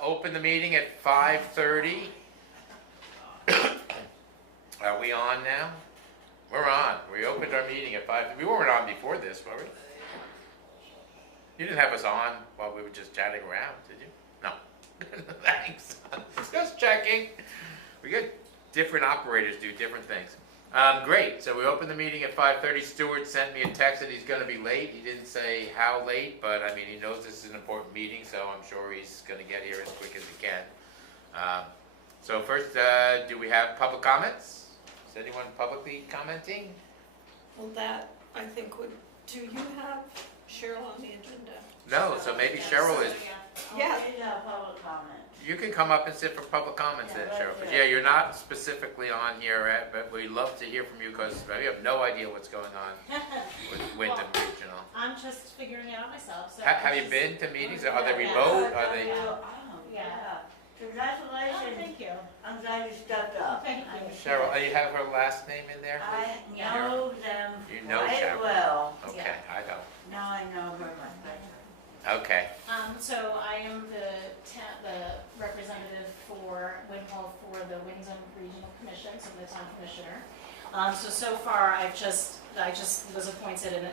Open the meeting at 5:30. Are we on now? We're on. We opened our meeting at 5. We weren't on before this, were we? You didn't have us on while we were just chatting around, did you? No. Thanks. Just checking. We got different operators do different things. Great. So we opened the meeting at 5:30. Stuart sent me a text that he's going to be late. He didn't say how late, but I mean, he knows this is an important meeting, so I'm sure he's going to get here as quick as he can. So first, do we have public comments? Is anyone publicly commenting? Well, that, I think, do you have Cheryl on the agenda? No, so maybe Cheryl is. Yeah. Public comment. You can come up and sit for public comments then, Cheryl. But yeah, you're not specifically on here, but we'd love to hear from you because we have no idea what's going on with Wyndham Regional. I'm just figuring it out myself. So Have you been to meetings? Are they remote? Are they? Yeah. Congratulations. Oh, thank you. I'm glad you stepped up. Thank you. Cheryl, you have her last name in there? I know them You know quite Cheryl. well. Okay, Yeah. I don't. Now I know her much better. Okay. So I am the representative for Winhall for the Wyndham Regional Commission, so I'm the town commissioner. So far I just was appointed in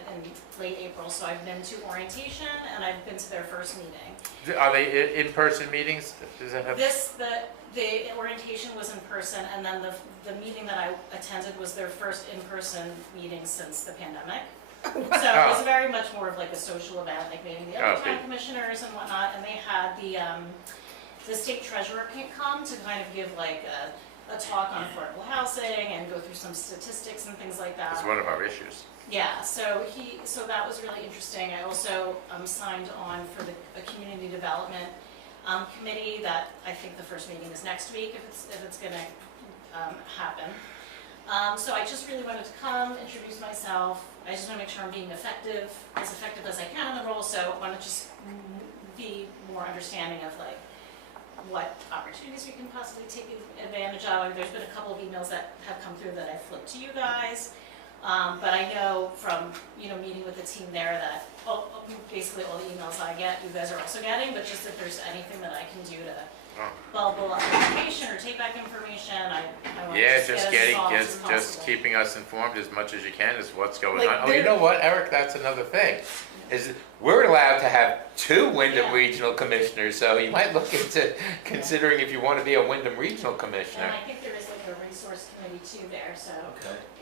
late April, so I've been to orientation and I've been to their first meeting. Are they in-person meetings? Does that have? The orientation was in person, and then the meeting that I attended was their first in-person meeting since the pandemic. So it was very much more of like a social event, like meeting the other town commissioners and whatnot, and they had the state treasurer come to kind of give like a talk on affordable housing and go through some statistics and things like that. It's one of our issues. Yeah, so that was really interesting. I also signed on for a community development committee that I think the first meeting is next week if it's going to happen. So I just really wanted to come, introduce myself. I just want to make sure I'm being as effective as I can in the role. So I want to just be more understanding of like what opportunities we can possibly take advantage of. There's been a couple of emails that have come through that I flipped to you guys. But I know from meeting with the team there that basically all the emails I get, you guys are also getting. But just if there's anything that I can do to bubble up information or take back information, I want to just keeping us informed as much as you can is what's going on. Oh, you know what, Eric? That's another thing. Is we're allowed to have 2 Wyndham Regional Commissioners, so you might look into considering if you want to be a Wyndham Regional Commissioner. And I think there is like a resource committee too there. So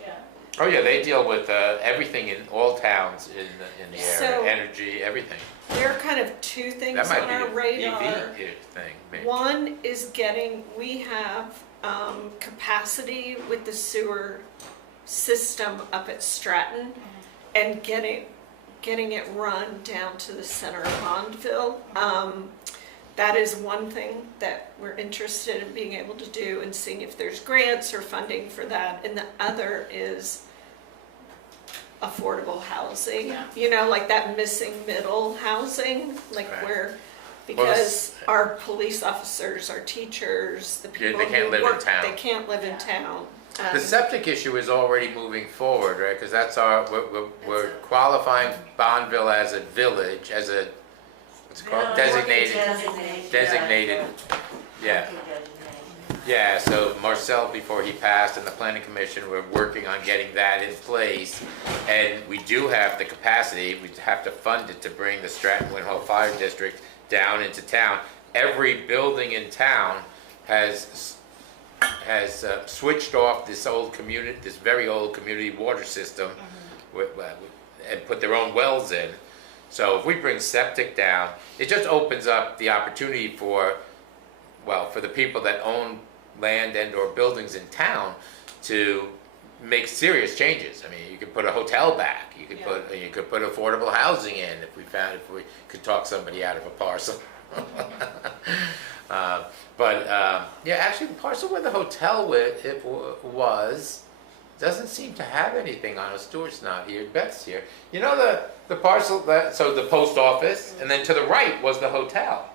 yeah. Oh yeah, they deal with everything in all towns in the area, So, energy, everything. there are kind of 2 things That might on be our an radar. EV thing, maybe. One is we have capacity with the sewer system up at Stratton and getting it run down to the center of Bondville. That is one thing that we're interested in being able to do and seeing if there's grants or funding for that. And the other is affordable housing, like that missing middle housing, like because our police officers, our teachers, the people they can't who live work, in town. they can't live in town. The septic issue is already moving forward, right? Because that's we're qualifying Bonneville as a village, as a what's it called? Designated. Yeah. Yeah, so Marcel, before he passed, and the Planning Commission were working on getting that in place. And we do have the capacity, we have to fund it to bring the Stratton Winhall Fire District down into town. Every building in town has switched off this very old community water system and put their own wells in. So if we bring septic down, it just opens up the opportunity for the people that own land and or buildings in town to make serious changes. I mean, you could put a hotel back. You could put affordable housing in if we could talk somebody out of a parcel. Actually, the parcel where the hotel was doesn't seem to have anything on it. Stuart's not here. Beth's here. You know the parcel so the post office, and then to the right was the hotel.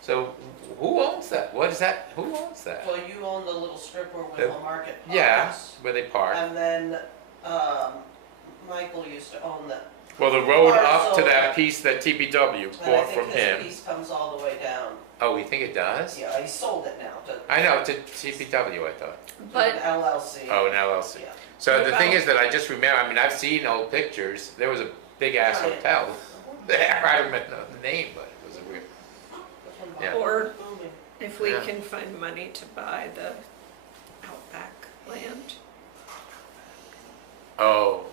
So who owns that? What is that? Who owns that? Well, you own the little strip where Winhall Market parks. Yeah, where they park. And then Michael used to own the Well, the road up to that piece that TPW and I bought think from his him. piece comes all the way down. Oh, you think it does? Yeah, he sold it now to. I know, to TPW, I thought. But an LLC. Oh, an LLC. Yeah. So What the thing about- is that I just remember, I mean, I've seen old pictures, there was a big ass Right. hotel there, I don't even know the name, but it was a weird, Yeah. or Booming. if we Yeah. can find money to buy the outback land. oh,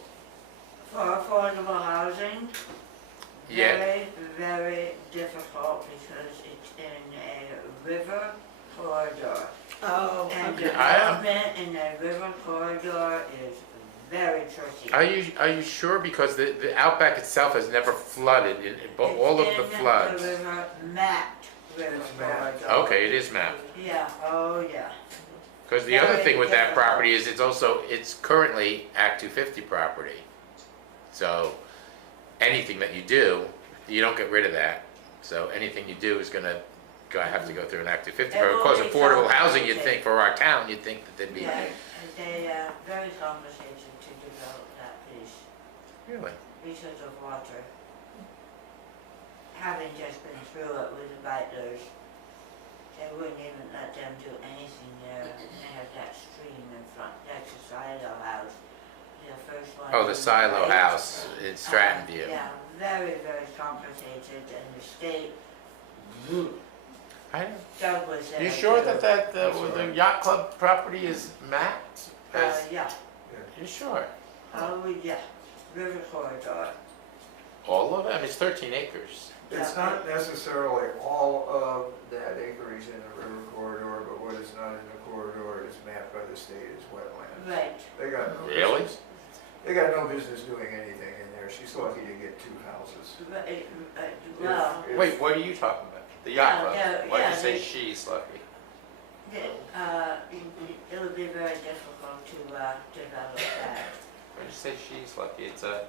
For affordable housing, yeah, very, very difficult because it's in a river corridor. Oh, And okay. development in a river corridor is very tricky. are you sure, because the outback itself has never flooded, but all of the floods. It's in the river, mapped river It's mapped. corridor. Okay, it is mapped, Yeah, oh, yeah. because the other Very thing with that difficult. property is it's currently Act 250 property. So, anything that you do, you don't get rid of that, so anything you do is gonna have to go through an Act 250. It But of will course, be affordable housing, you'd complicated. think, for our town, you'd think that they'd be, Yeah, they are very complicated to develop that piece really? because of water. Having just been through it with the Beitlers, they wouldn't even let them do anything there. They have that stream in front, that's a silo house. The first one. Oh, the in silo Bay. house in Stratton View. Yeah, very, very complicated, and the state, I Doug was there. You sure too. that the yacht club property is mapped? Yeah, You sure? oh, yeah, river corridor. All of it? I mean, it's 13 acres. It's not necessarily all of that acreage in the river corridor, but what is not in the corridor is mapped by the state as wetland. Right, They got no Really? business. They got no business doing anything in there. She's lucky to get 2 houses. right, well, If- Wait, what are you talking about? The yacht club? Yeah, Why did you yeah, say they- she's lucky? it would be very difficult to develop that. Why did you say she's lucky? It's a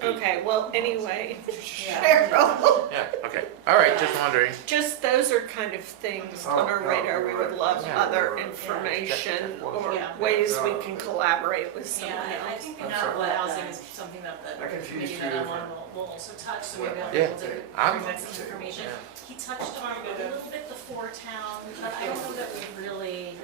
he. Okay, well, anyway, Yeah. Cheryl, Yeah, okay. All right, just wondering. just those are kind of things on our Oh, radar. no, We you're would right. love Yeah. other Yeah. information Yeah. or Yeah. ways we No. can collaborate with someone Yeah, I else. think I'm affordable sorry. housing is something that the I confused committee two that I'm on different- will also touch, so maybe I'll be Yeah. able to I'm- bring back some information. He touched on a little bit the four town, but I don't know that we've really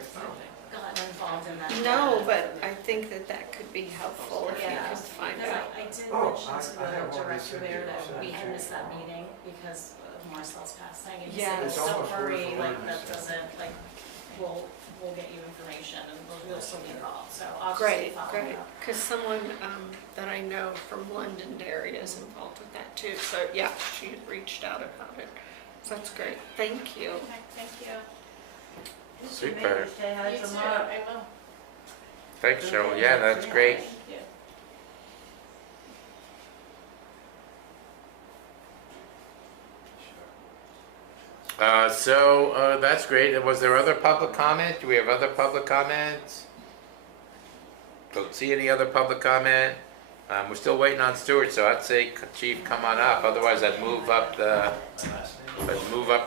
gotten involved in that. No, yet. but I think that that could be helpful if you Yeah, can find because out. I did Oh, mention I to have the one director that's in there here. that we had missed that meeting because of Marcel's passing, and he Yeah. said, It's don't almost worry, worth like, it. that doesn't, like, we'll get you information and we'll still be involved, so I'll just Great, follow great, up. because someone that I know from Londonderry is involved with that too, so yeah, she had reached out about it. So that's great, thank you. Okay, thank you. Super. Maybe say hi You too, tomorrow. I will. Thanks, Cheryl. Yeah, that's great. Thank you. That's great. Was there other public comment? Do we have other public comments? Don't see any other public comment. We're still waiting on Stuart, so I'd say Chief, come on up. Otherwise, I'd move up the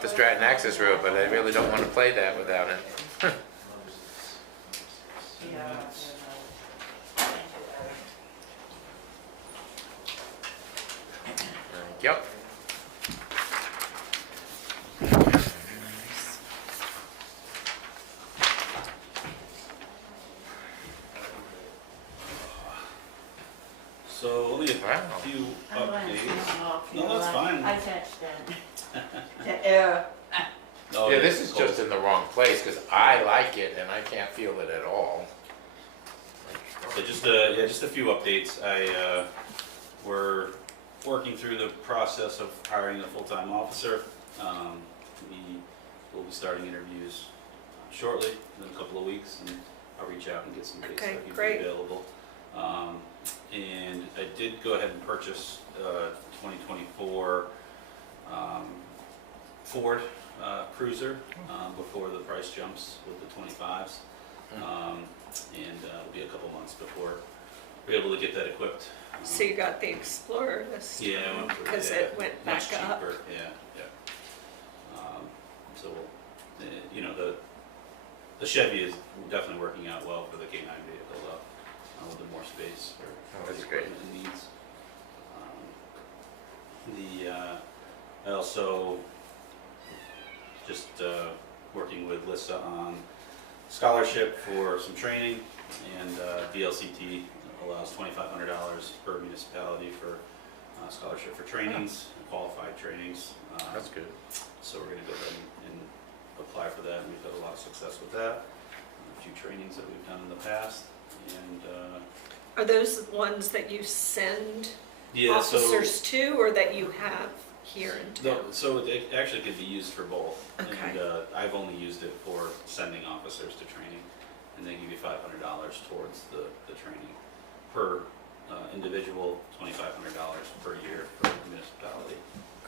Stratton Access Road, but I really don't want to play that without him. Yeah. Yep. So only a Wow. few I'm going to updates. turn off No, your that's light. fine. I touched them. The air. Oh, Yeah, this is cool. just in the wrong place because I like it and I can't feel it at all. So just a few updates. We're working through the process of hiring a full-time officer. We will be starting interviews shortly, in a couple of weeks, and I'll reach out and get some dates Okay, that can great. be available. And I did go ahead and purchase 2024 Ford Cruiser before the price jumps with the 25s. And it'll be a couple months before we're able to get that equipped. So you got the Explorer this Yeah, I went time, for- because yeah, it went much back up. cheaper, yeah. So, you know, the Chevy is definitely working out well for the K9 vehicle though, with the more space for Oh, that's the great. equipment it needs. I also just working with Lissa on scholarship for some training, and VLCT allows $2,500 per municipality for scholarship for trainings, qualified trainings. That's good. So we're gonna go ahead and apply for that, and we've had a lot of success with that. A few trainings that we've done in the past, and Are those the ones that you send yeah, so. officers to, or that you have here in town? No, so it actually could be used for both. Okay. And I've only used it for sending officers to training, and they give you $500 towards the training per individual, $2,500 per year per municipality.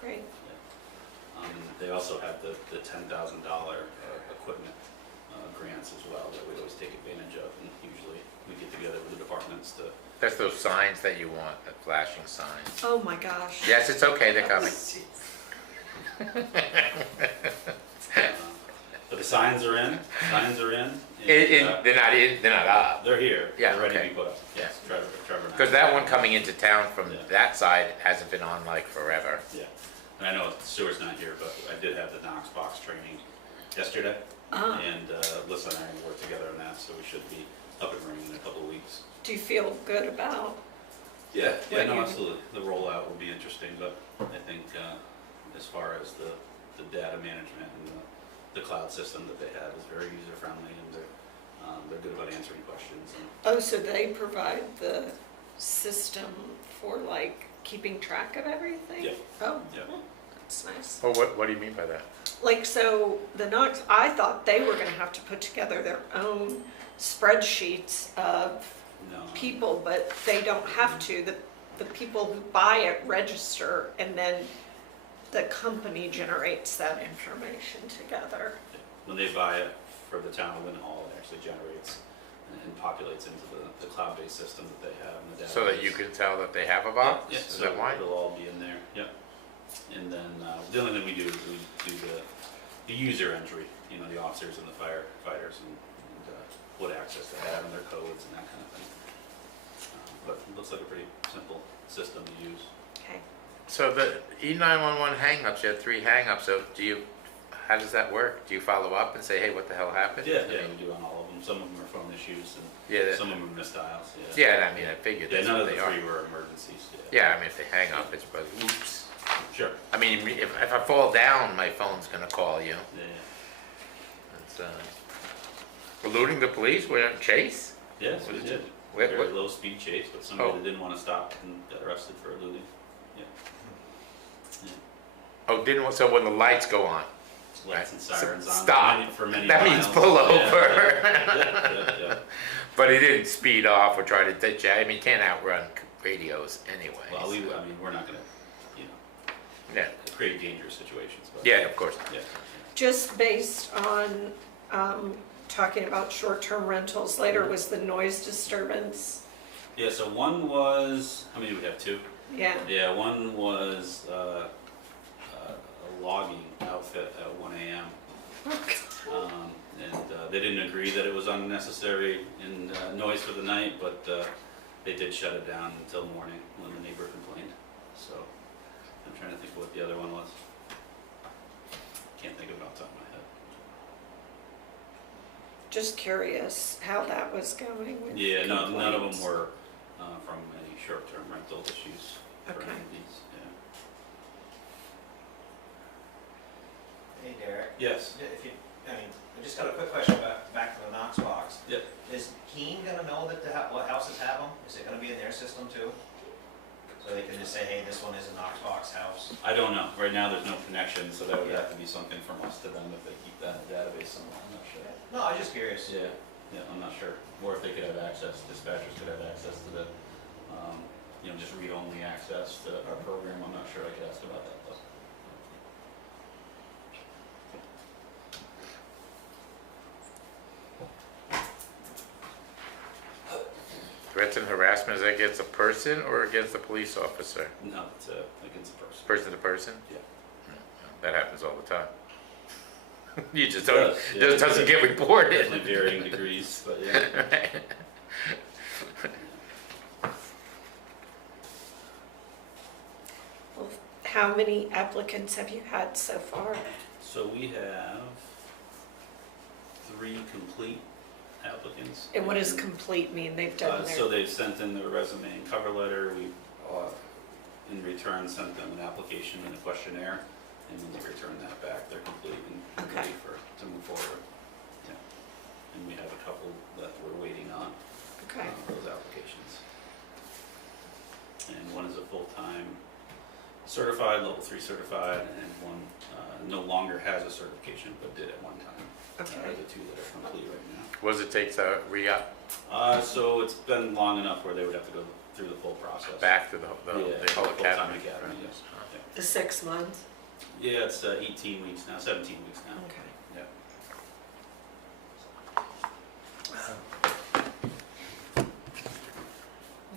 Great. They also have the $10,000 equipment grants as well that we always take advantage of, and usually we get together with the departments to. That's those signs that you want, the flashing signs. Oh my gosh. Yes, it's okay, they're coming. But the signs are in. Signs are in. They're not up. They're here. Yeah, They're ready to okay. be put up. Yeah. Trevor. and I- Because that one coming into town from Yeah. that side hasn't been on like forever. Yeah, and I know Stuart's not here, but I did have the Knox box training yesterday, Ah, and Lissa and I worked together on that, so we should be up and running in a couple of weeks. do you feel good about? Yeah, What no, you- absolutely. The rollout will be interesting, but I think as far as the data management and the cloud system that they have is very user friendly, and they're good about answering questions. And Oh, so they provide the system for like keeping track of everything? Yeah. Oh, Yeah. that's nice. Well, what do you mean by that? Like, so the Knox, I thought they were gonna have to put together their own spreadsheets of no, people, but they don't have to. The people who buy it register, and then the company generates that information together. when they buy it for the town of Winhall, it actually generates and populates into the cloud-based system that they have in the database. So that you can tell that they have a box? Yeah, Is so that why? it'll all be in there, yep. And then, the only thing we do is we do the user entry, you know, the officers and the firefighters and what access they have and their codes and that kind of thing. But it looks like a pretty simple system to use. Okay. So the E911 hangups, you had 3 hangups, so how does that work? Do you follow up and say, hey, what the hell happened? Yeah, we do on all of them. Some of them are phone issues and Yeah, some of them are missed dials, yeah, I mean, I figured Yeah, that's none what of the they are. 3 were emergencies, Yeah, I mean, if they hang up, it's probably, oops. Sure. I mean, if I fall down, my phone's gonna call you. Yeah, It's, eluding the police, we're on chase? yes, What we is did. it? What- Very what- low speed chase, but somebody Oh. that didn't want to stop and got arrested for eluding. Oh, so when the lights go on, Lights and sirens on. Stop. For many that means miles. pull Yeah, over. yeah. But he didn't speed off or try to ditch you. I mean, you can't outrun radios anyway. Well, so- I mean, we're not gonna, you know, Yeah, create dangerous situations, but. yeah, of course. Yeah. Just based on talking about short-term rentals, later was the noise disturbance. Yeah, so one was, how many do we have, 2? Yeah. Yeah, one was, a logging outfit at 1 AM. And they didn't agree that it was unnecessary in noise for the night, but they did shut it down until morning when the neighbor complained. So I'm trying to think what the other one was. Can't think of it off the top of my head. Just curious how that was going with Yeah, none of them complaints. were from any short-term rental issues for Okay. any of these. Yeah. Hey Derek, Yes. if you, I mean, I just got a quick question back to the Knox box. Yep. Is Keene gonna know that what houses have them? Is it gonna be in their system too? So they can just say, hey, this one is a Knox box house? I don't know. Right now, there's no connection, so that would have to be something from us to them if they keep that in a database somewhere. I'm not sure. No, I'm just curious. Yeah, I'm not sure. Or if they could have access, dispatchers could have access to the, just read-only access to our program. I'm not sure. I could ask about that though. Threats and harassment, is that against a person or against a police officer? No, it's against a person. Person to person? Yeah. That happens all the time. You just It don't, does, yeah. it doesn't get reported. Definitely varying degrees, but yeah. Well, how many applicants have you had so far? So we have 3 complete applicants. And what does complete mean? They've done So their, they've sent in their resume and cover letter. We, in return, sent them an application and a questionnaire, and when they return that back, they're complete and Okay. ready to move forward. Yeah. And we have a couple that we're waiting on. okay, Those applications. And one is a full-time certified, level 3 certified, and one no longer has a certification, but did at one time. okay. Are the 2 that are complete right now. What does it take to re-up So it's been long enough where they would have to go through the full process. back to the Yeah, whole full-time academy? academy, yes. The 6 months? Yeah, it's 18 weeks now, 17 weeks now. Okay. Yeah. Well,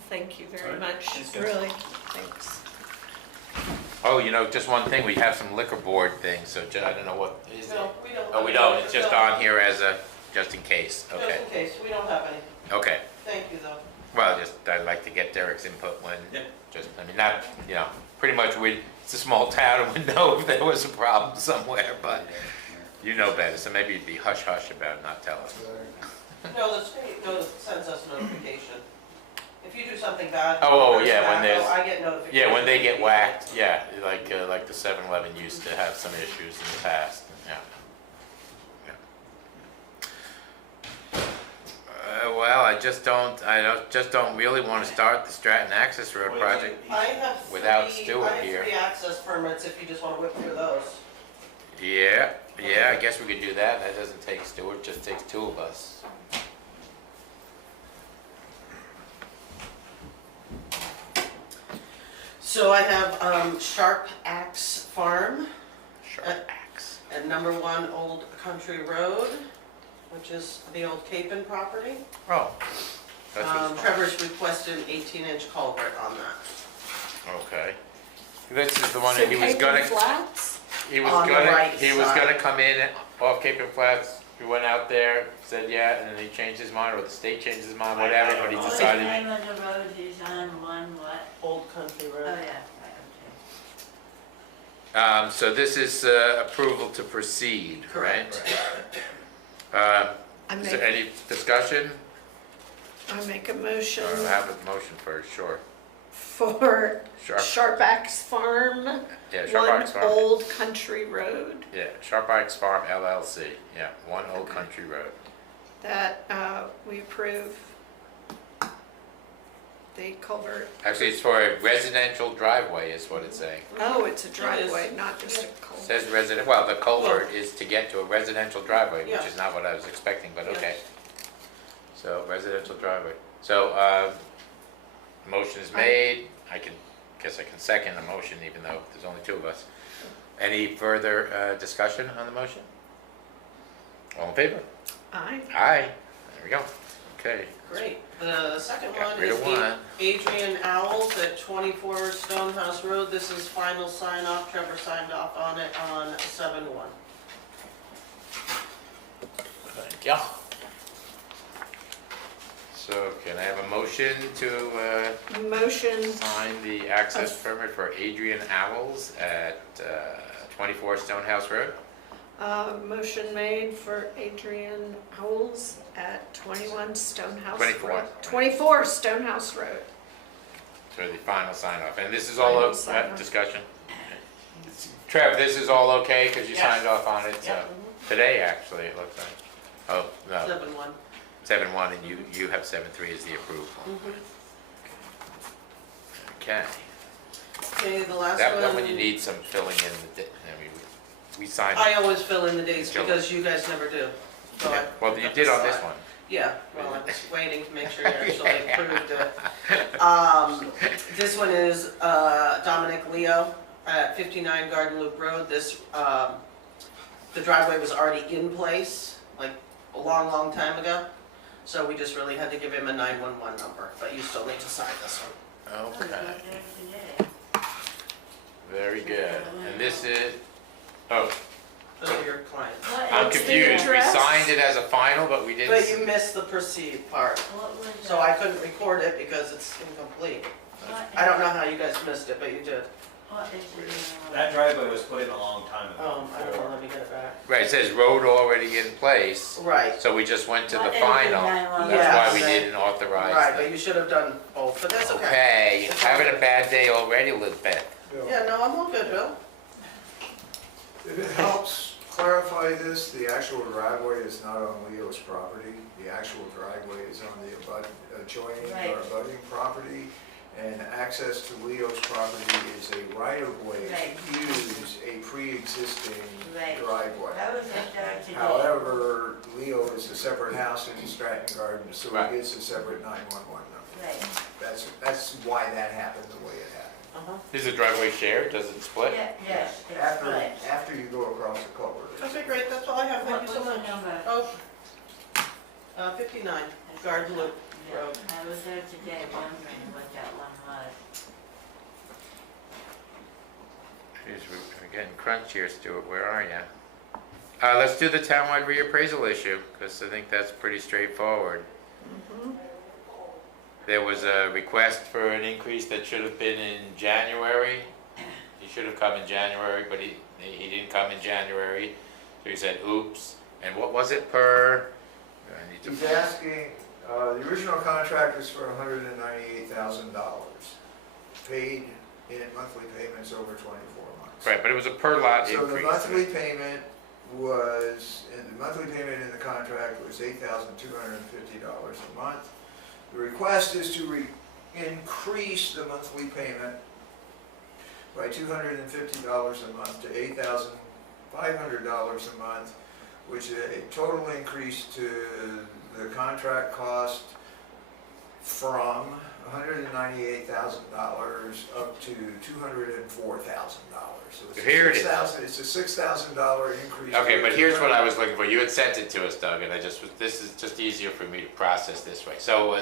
thank you very All right. much, Thanks, guys. really, thanks. Oh, you know, just one thing, we have some liquor board things, so I don't know what is it? No, we don't. Oh, we don't, it's just on here as a, just in case, Just okay, in case, we don't have any. okay. Thank you, though. Well, just, I'd like to get Derek's input when, Yeah. just, I mean, not, you know, pretty much it's a small town and we'd know if there was a problem somewhere, but you know better, so maybe you'd be hush-hush about it, not tell us. No, the state sends us notification. If you do something bad. Oh, there's yeah, when tobacco, there's- I get notification. Yeah, when they get whacked, yeah, like the 7-Eleven used to have some issues in the past, yeah. Well, I just don't really want to start the Stratton Access Road project. I have Without three- Stuart I here. have 3 access permits if you just want to whip through those. Yeah, I guess we could do that, that doesn't take Stuart, it just takes 2 of us. So I have Sharp Axe Farm Sharp axe. at #1 Old Country Road, which is the old Capon property. Oh, that's what's. Trevor's requested an 18-inch culvert on that. Okay. This is the one So that he was Cape gonna, and Flats? he was On the gonna, right he was side. gonna come in off Cape and Flats. He went out there, said yeah, and then he changed his mind, or the state changed his mind, whatever, but he What decided. name of the road is on one what? Old Country Oh, Road. yeah, right, okay. So this is approval to proceed, right? Correct. I Is there make, any discussion? I make a motion I'll have a motion first, sure. for Sharp, Sharp Axe Farm, yeah, Sharp 1 Oaks Farm. Old Country Road, Yeah, Sharp Oaks Farm LLC, yeah, 1 Old Okay. Country Road. that we approve the culvert. Actually, it's for a residential driveway is what it's saying. Oh, it's a driveway, not just a It culvert. says resident, well, the culvert is to get to a residential driveway, which Yeah. is not what I was expecting, but Yeah. okay. So residential driveway. So, motion is made, guess I can second the motion even though there's only 2 of us. Any further discussion on the motion? All in favor? Aye. Aye, there we go, okay. Great. The second Got one rid is of one. Adrian Owls at 24 Stonehouse Road. This is final sign off. Trevor signed off on it on 7/1. Thank you. So can I have a motion to Motion, sign the access permit for Adrian Owls at 24 Stonehouse Road? motion made for Adrian Howells at 21 Stonehouse 24. Road. 24 Stonehouse Road. For the final sign off, and this is all, Final sign off. discussion? Trev, this is all okay, because you Yes. signed off on it, so, Yep. today actually, it looks like. Oh, no, 7/1. 7-1, and you have 7-3 as the approval. Okay. Okay, the last That one. when you need some filling in, I mean, we signed. I always fill in the dates Joe. because you guys never do. So Yeah, I well, you did on this one. Yeah, well, I was waiting to make sure you actually approved it. This one is Dominic Leo at 59 Garden Loop Road. This, the driveway was already in place, like a long, long time ago. So we just really had to give him a 911 number, but you still need to sign this one. Okay, very good. And this is, oh, Those are your clients. I'm What's the confused. We address? signed it as a final, but we didn't. But you missed the proceed part, What was so I couldn't record it because it's incomplete. I don't know how you guys missed it, but you did. What is it? That driveway was put in a long time ago. I don't know, let me get it back. Right, it says road already in place, Right, so we just went to the What is it, final. 911? That's why we Yes. didn't authorize right, but them. you should have done both, but that's okay. Okay, you're having a bad day already, Elizabeth. Yeah, no, I'm all good, Bill. If it helps clarify this, the actual driveway is not on Leo's property. The actual driveway is on the adjoining or Right. abutting property. And access to Leo's property is a right-of-way Right. to use a pre-existing Right. driveway. That was just there today. However, Leo is a separate house in Stratton Gardens, so Right. he gets a separate 911 number. Right. That's why that happened the way it happened. Is the driveway shared, does it split? Yeah, yes, it's After, split. after you go across the culvert. Okay, great, that's all I have, thank you so What's much. the number? Oh, 59, Garden Loop Yeah, Road. I was there today wondering what that one was. We're getting crunchier, Stuart, where are you? Let's do the townwide reappraisal issue, because I think that's pretty straightforward. There was a request for an increase that should have been in January. He should have come in January, but he didn't come in January. So he said, oops. And what was it per? I need to- He's asking, the original contract was for $198,000, paid in monthly payments over 24 months. Right, but it was a per lot So the increase. monthly payment was, and the monthly payment in the contract was $8,250 a month. The request is to increase the monthly payment by $250 a month to $8,500 a month, which is a total increase to the contract cost from $198,000 up to $204,000. So Here it is. It's a $6,000 increase. Okay, but here's what I was looking for. You had sent it to us, Doug, and this is just easier for me to process this way. So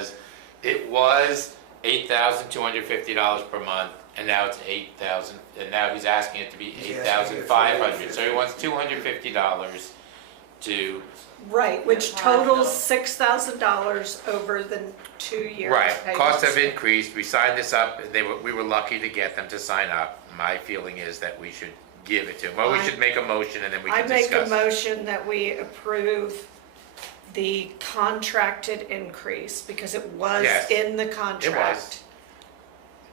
it was $8,250 per month, and now it's $8,000, and now he's asking it to be He's asking it for $8,500. So he wants $250 to, Right, which totals $6,000 over the 2 years. right, costs have increased. We signed this up, and we were lucky to get them to sign up. My feeling is that we should give it to them. Well, we should make a motion, and then we I can make a discuss. motion that we approve the contracted increase, because it was Yes, in the contract.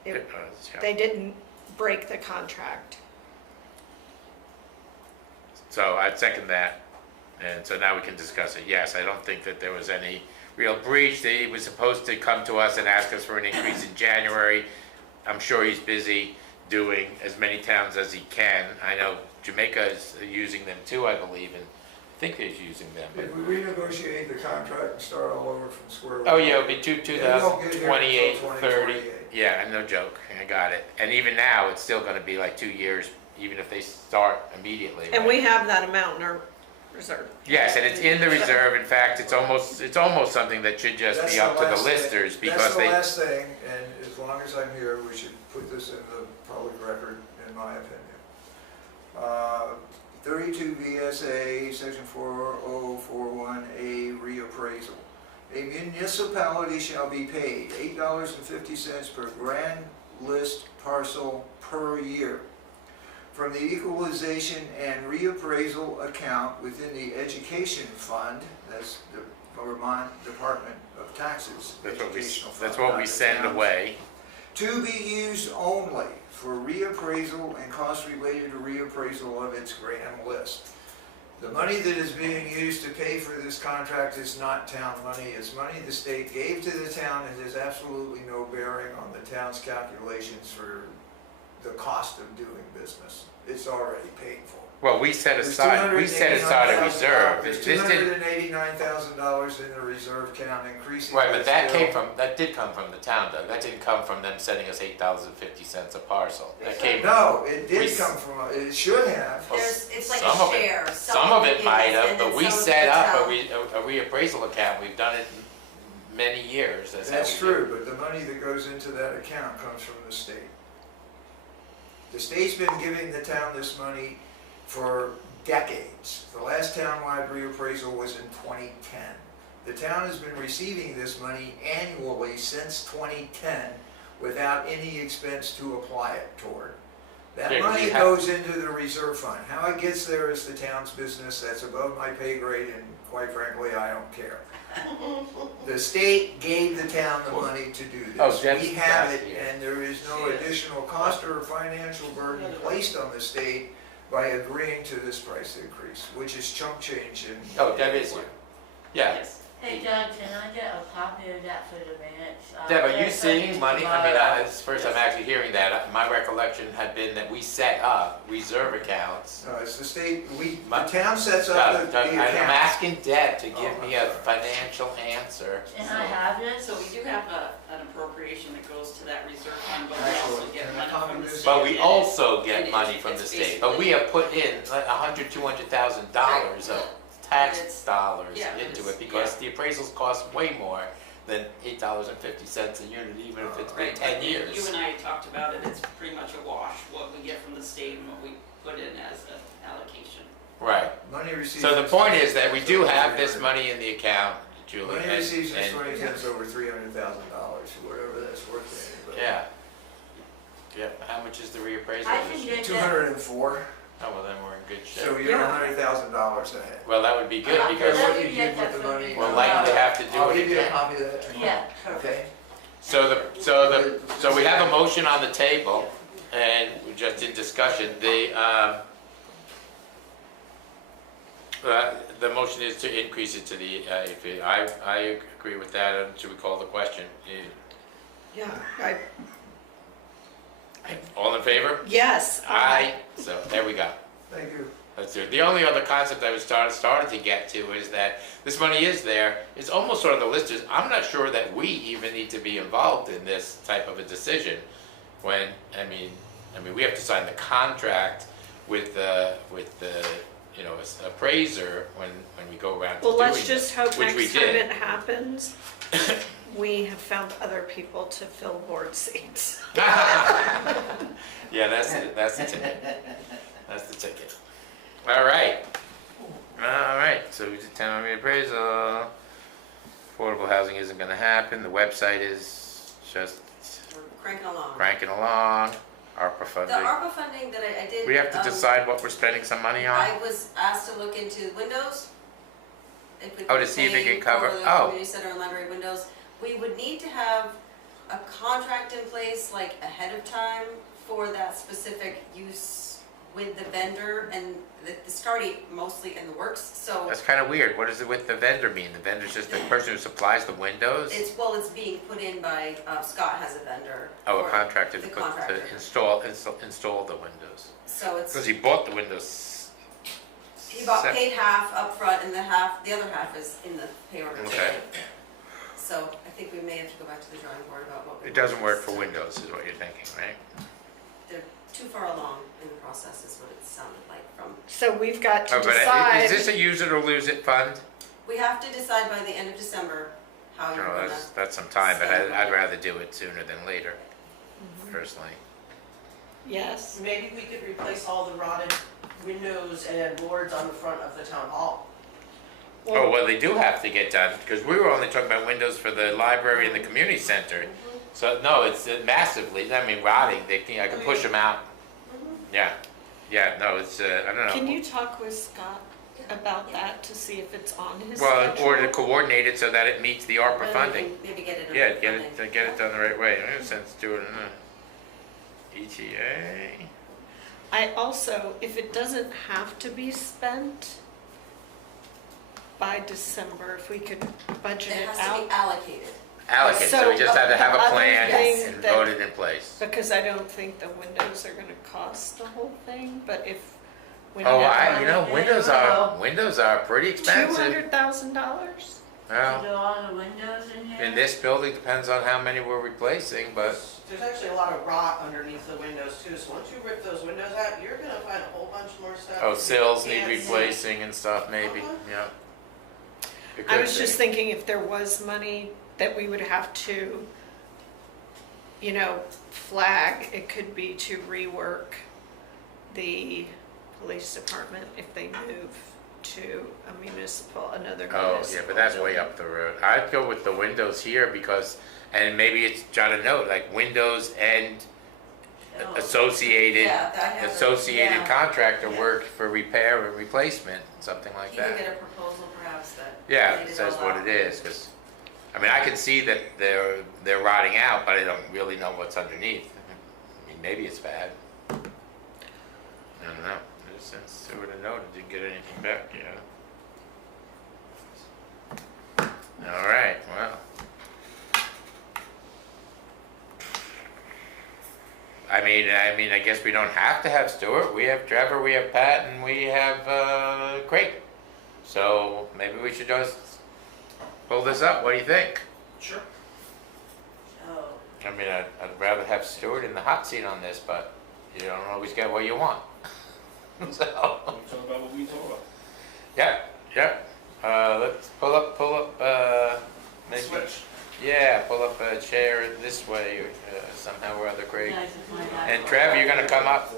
It It- was, yeah. They didn't break the contract. So I'd second that, and so now we can discuss it. Yes, I don't think that there was any real breach. He was supposed to come to us and ask us for an increase in January. I'm sure he's busy doing as many towns as he can. I know Jamaica is using them too, I believe, and I think he's using them. If we renegotiate the contract and start all over from square one. Oh, yeah, it'll be They won't get here 2028, until 30. 2028. Yeah, no joke, I got it. And even now, it's still gonna be like 2 years, even if they start immediately. And right? we have that amount in our reserve. Yes, and it's in the reserve. In fact, it's almost something that should just That's be up to the last thing. listers That's because the they, last thing, and as long as I'm here, we should put this in the public record, in my opinion. 32 VSA, section 4041A, reappraisal. A municipality shall be paid $8.50 per grand list parcel per year from the equalization and reappraisal account within the education fund, that's the Vermont Department of Taxes. educational fund, that's what we not the send town's, away. to be used only for reappraisal and costs related to reappraisal of its grand list. The money that is being used to pay for this contract is not town money, it's money the state gave to the town and has absolutely no bearing on the town's calculations for the cost of doing business. It's already paid for. Well, we set There's aside a reserve. There's This didn't, $289,000 in the reserve account, increasing. right, but that bill. did come from the town, Doug. That didn't come from them sending us $8.50 a parcel. That came, No, it We did s- come from, it should have. well, It's like some a of it- share. some of it might is, have, and but then we some of set it's up out. a reappraisal account. We've done it many years. That's how That's we do it. true, but the money that goes into that account comes from the state. The state's been giving the town this money for decades. The last townwide reappraisal was in 2010. The town has been receiving this money annually since 2010 without any expense to apply it toward. That Yeah, 'cause money you have- goes into the reserve fund. How it gets there is the town's business. That's above my pay grade, and quite frankly, I don't care. The state gave the town the money to do Oh, this. that's- We have that's- it, yeah. and there is no additional cost or financial burden placed on the state by agreeing to this price increase, which is chump change in. Oh, that is, yeah. Yes. Hey John, can I get a copy of that for the minutes? Deb, are you There's something seeing money? I mean, tomorrow. it's the first time actually hearing that. My recollection had been that we set up reserve accounts. No, it's the state, the My- town sets up Doug, the I'm account. asking Deb to give Oh, me I'm a sorry. financial answer. And I have this? So we do have an appropriation that goes to that reserve fund, but we Actually, also get can I money copy from the this? state. But we and also and get money from the it's state, but we have put in like $100,000-$200,000 of tax It's- dollars yeah, into it's- it because the appraisals cost way more than $8.50 a unit, even if it's been Right, 10 but years. You and I talked about it, it's pretty much a wash, what we get from the state and what we put in as an allocation. Right. Money received. So the point is that we do have this money in the account, Julie. Money and- received since and- 2010 is over $300,000, whatever that's worth to anybody. Yeah. Yep, how much is the reappraisal I this can year? get that. 204, Oh, well, then we're in good shape. so you're $100,000 ahead. Well, that would be good I'll because let what you you get did with that the from money, me we're tomorrow. likely to have to do I'll it give you a again. copy of that. Yeah, perfect. Okay. So we have a motion on the table and we're just in discussion. The motion is to increase it to the, I agree with that. Should we call the question? Yeah, All in favor? yes. Aye. So there we go. Thank you. That's it. The only other concept I was started to get to is that this money is there. It's almost sort of the listers. I'm not sure that we even need to be involved in this type of a decision. When I mean, we have to sign the contract with the appraiser when we go around. Well, to let's doing just this, hope which we next time did. it happens, we have found other people to fill board seats. Yeah, that's the ticket. That's the ticket. All right. So we did town reappraisal. Affordable housing isn't going to happen. The website is just We're cranking along. cranking along. ARPA The funding. ARPA funding that I did. We have to decide what we're spending some money on. I was asked to look into windows. If we Oh, could to see if it pay can cover- for the oh. community center and library windows. We would need to have a contract in place like ahead of time for that specific use with the vendor, and it's already mostly in the works, so That's kind of weird. What does it with the vendor mean? The vendor's just the person who supplies the windows? it's being put in by, Scott has a vendor. Oh, a for contractor to the put, contractor. to install the windows. So it's. Because he bought the windows. He bought, sep- paid half upfront and the other half is in the pay order. Okay. So I think we may have to go back to the drawing board about what we. It doesn't want. work for Windows, is what you're thinking, right? They're too far along in the process is what it sounded like from, So we've got to Oh, but decide. is this a use it or lose it fund? we have to decide by the end of December how you're No, gonna. that's some time, but I'd rather do it sooner than later, personally. Yes. Maybe we could replace all the rotted windows and boards on the front of the town hall. Oh, well, they do have to get done, because we were only talking about windows for the library and the community center. So, no, it's massively, I mean, rotting, I can push them out. Yeah, no, it's, I don't know. Can you talk with Scott about that to see if it's on his Well, schedule? or to coordinate it so that it meets the ARPA Then we funding. can Maybe get it. Yeah, under funding. get it done the right way. It makes sense to do it in a ETA. I also, if it doesn't have to be spent by December, if we could budget It it has to out. be allocated. Allocate, so we just have to have the a other plan thing and that- vote it in place. Because I don't think the windows are gonna cost the whole thing, but if. Oh, windows are pretty expensive. $200,000? Well, Do all the windows in here? in this building, depends on how many we're replacing, but, There's actually a lot of rot underneath the windows too, so once you rip those windows out, you're gonna find a whole bunch more stuff. oh, sills need Can't see. replacing and stuff, maybe, Uh-huh. yeah. It I could was be. just thinking if there was money that we would have to, flag, it could be to rework the police department if they move to another municipal. Oh, yeah, but that's way up the road. I'd go with the windows here because, and maybe it's jot a note, like windows and associated, Yeah, I have it. associated Yeah. contractor Yeah. work for repair and replacement, something like You could that. get a proposal perhaps that. Yeah, laid it it says all what out. it is, because, I mean, I can see that they're rotting out, but I don't really know what's underneath. I mean, maybe it's bad. I don't know. I just sent Stuart a note, didn't get anything back yet. All right, well. I mean, I guess we don't have to have Stuart. We have Trevor, we have Pat, and we have Craig. So maybe we should just pull this up. What do you think? Sure. So, I mean, I'd rather have Stuart in the hot seat on this, but you don't always get what you want. So, Talk about what we talk about. yeah. Let's pull up, maybe. Switch. Yeah, pull up a chair this way, somehow or other, Craig. nice to find out. And Trev, you're gonna come up?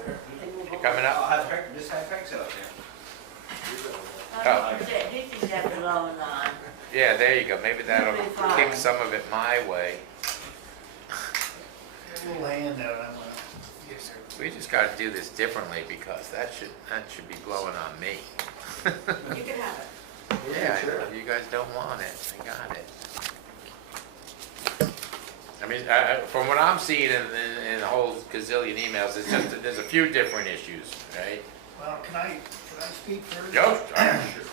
You coming I'll up? have Craig, just have Craig sit up there. Oh. This is that blowing on. Yeah, there you go. Maybe that'll You'll be fine. kick some of it my way. Little handout, I'm gonna. We just gotta do this differently because that should be blowing on me. You can have it. Yeah, I know. You guys don't want it. I got it. I mean, from what I'm seeing in a whole gazillion emails, it's just that there's a few different issues, right? Well, can I speak first?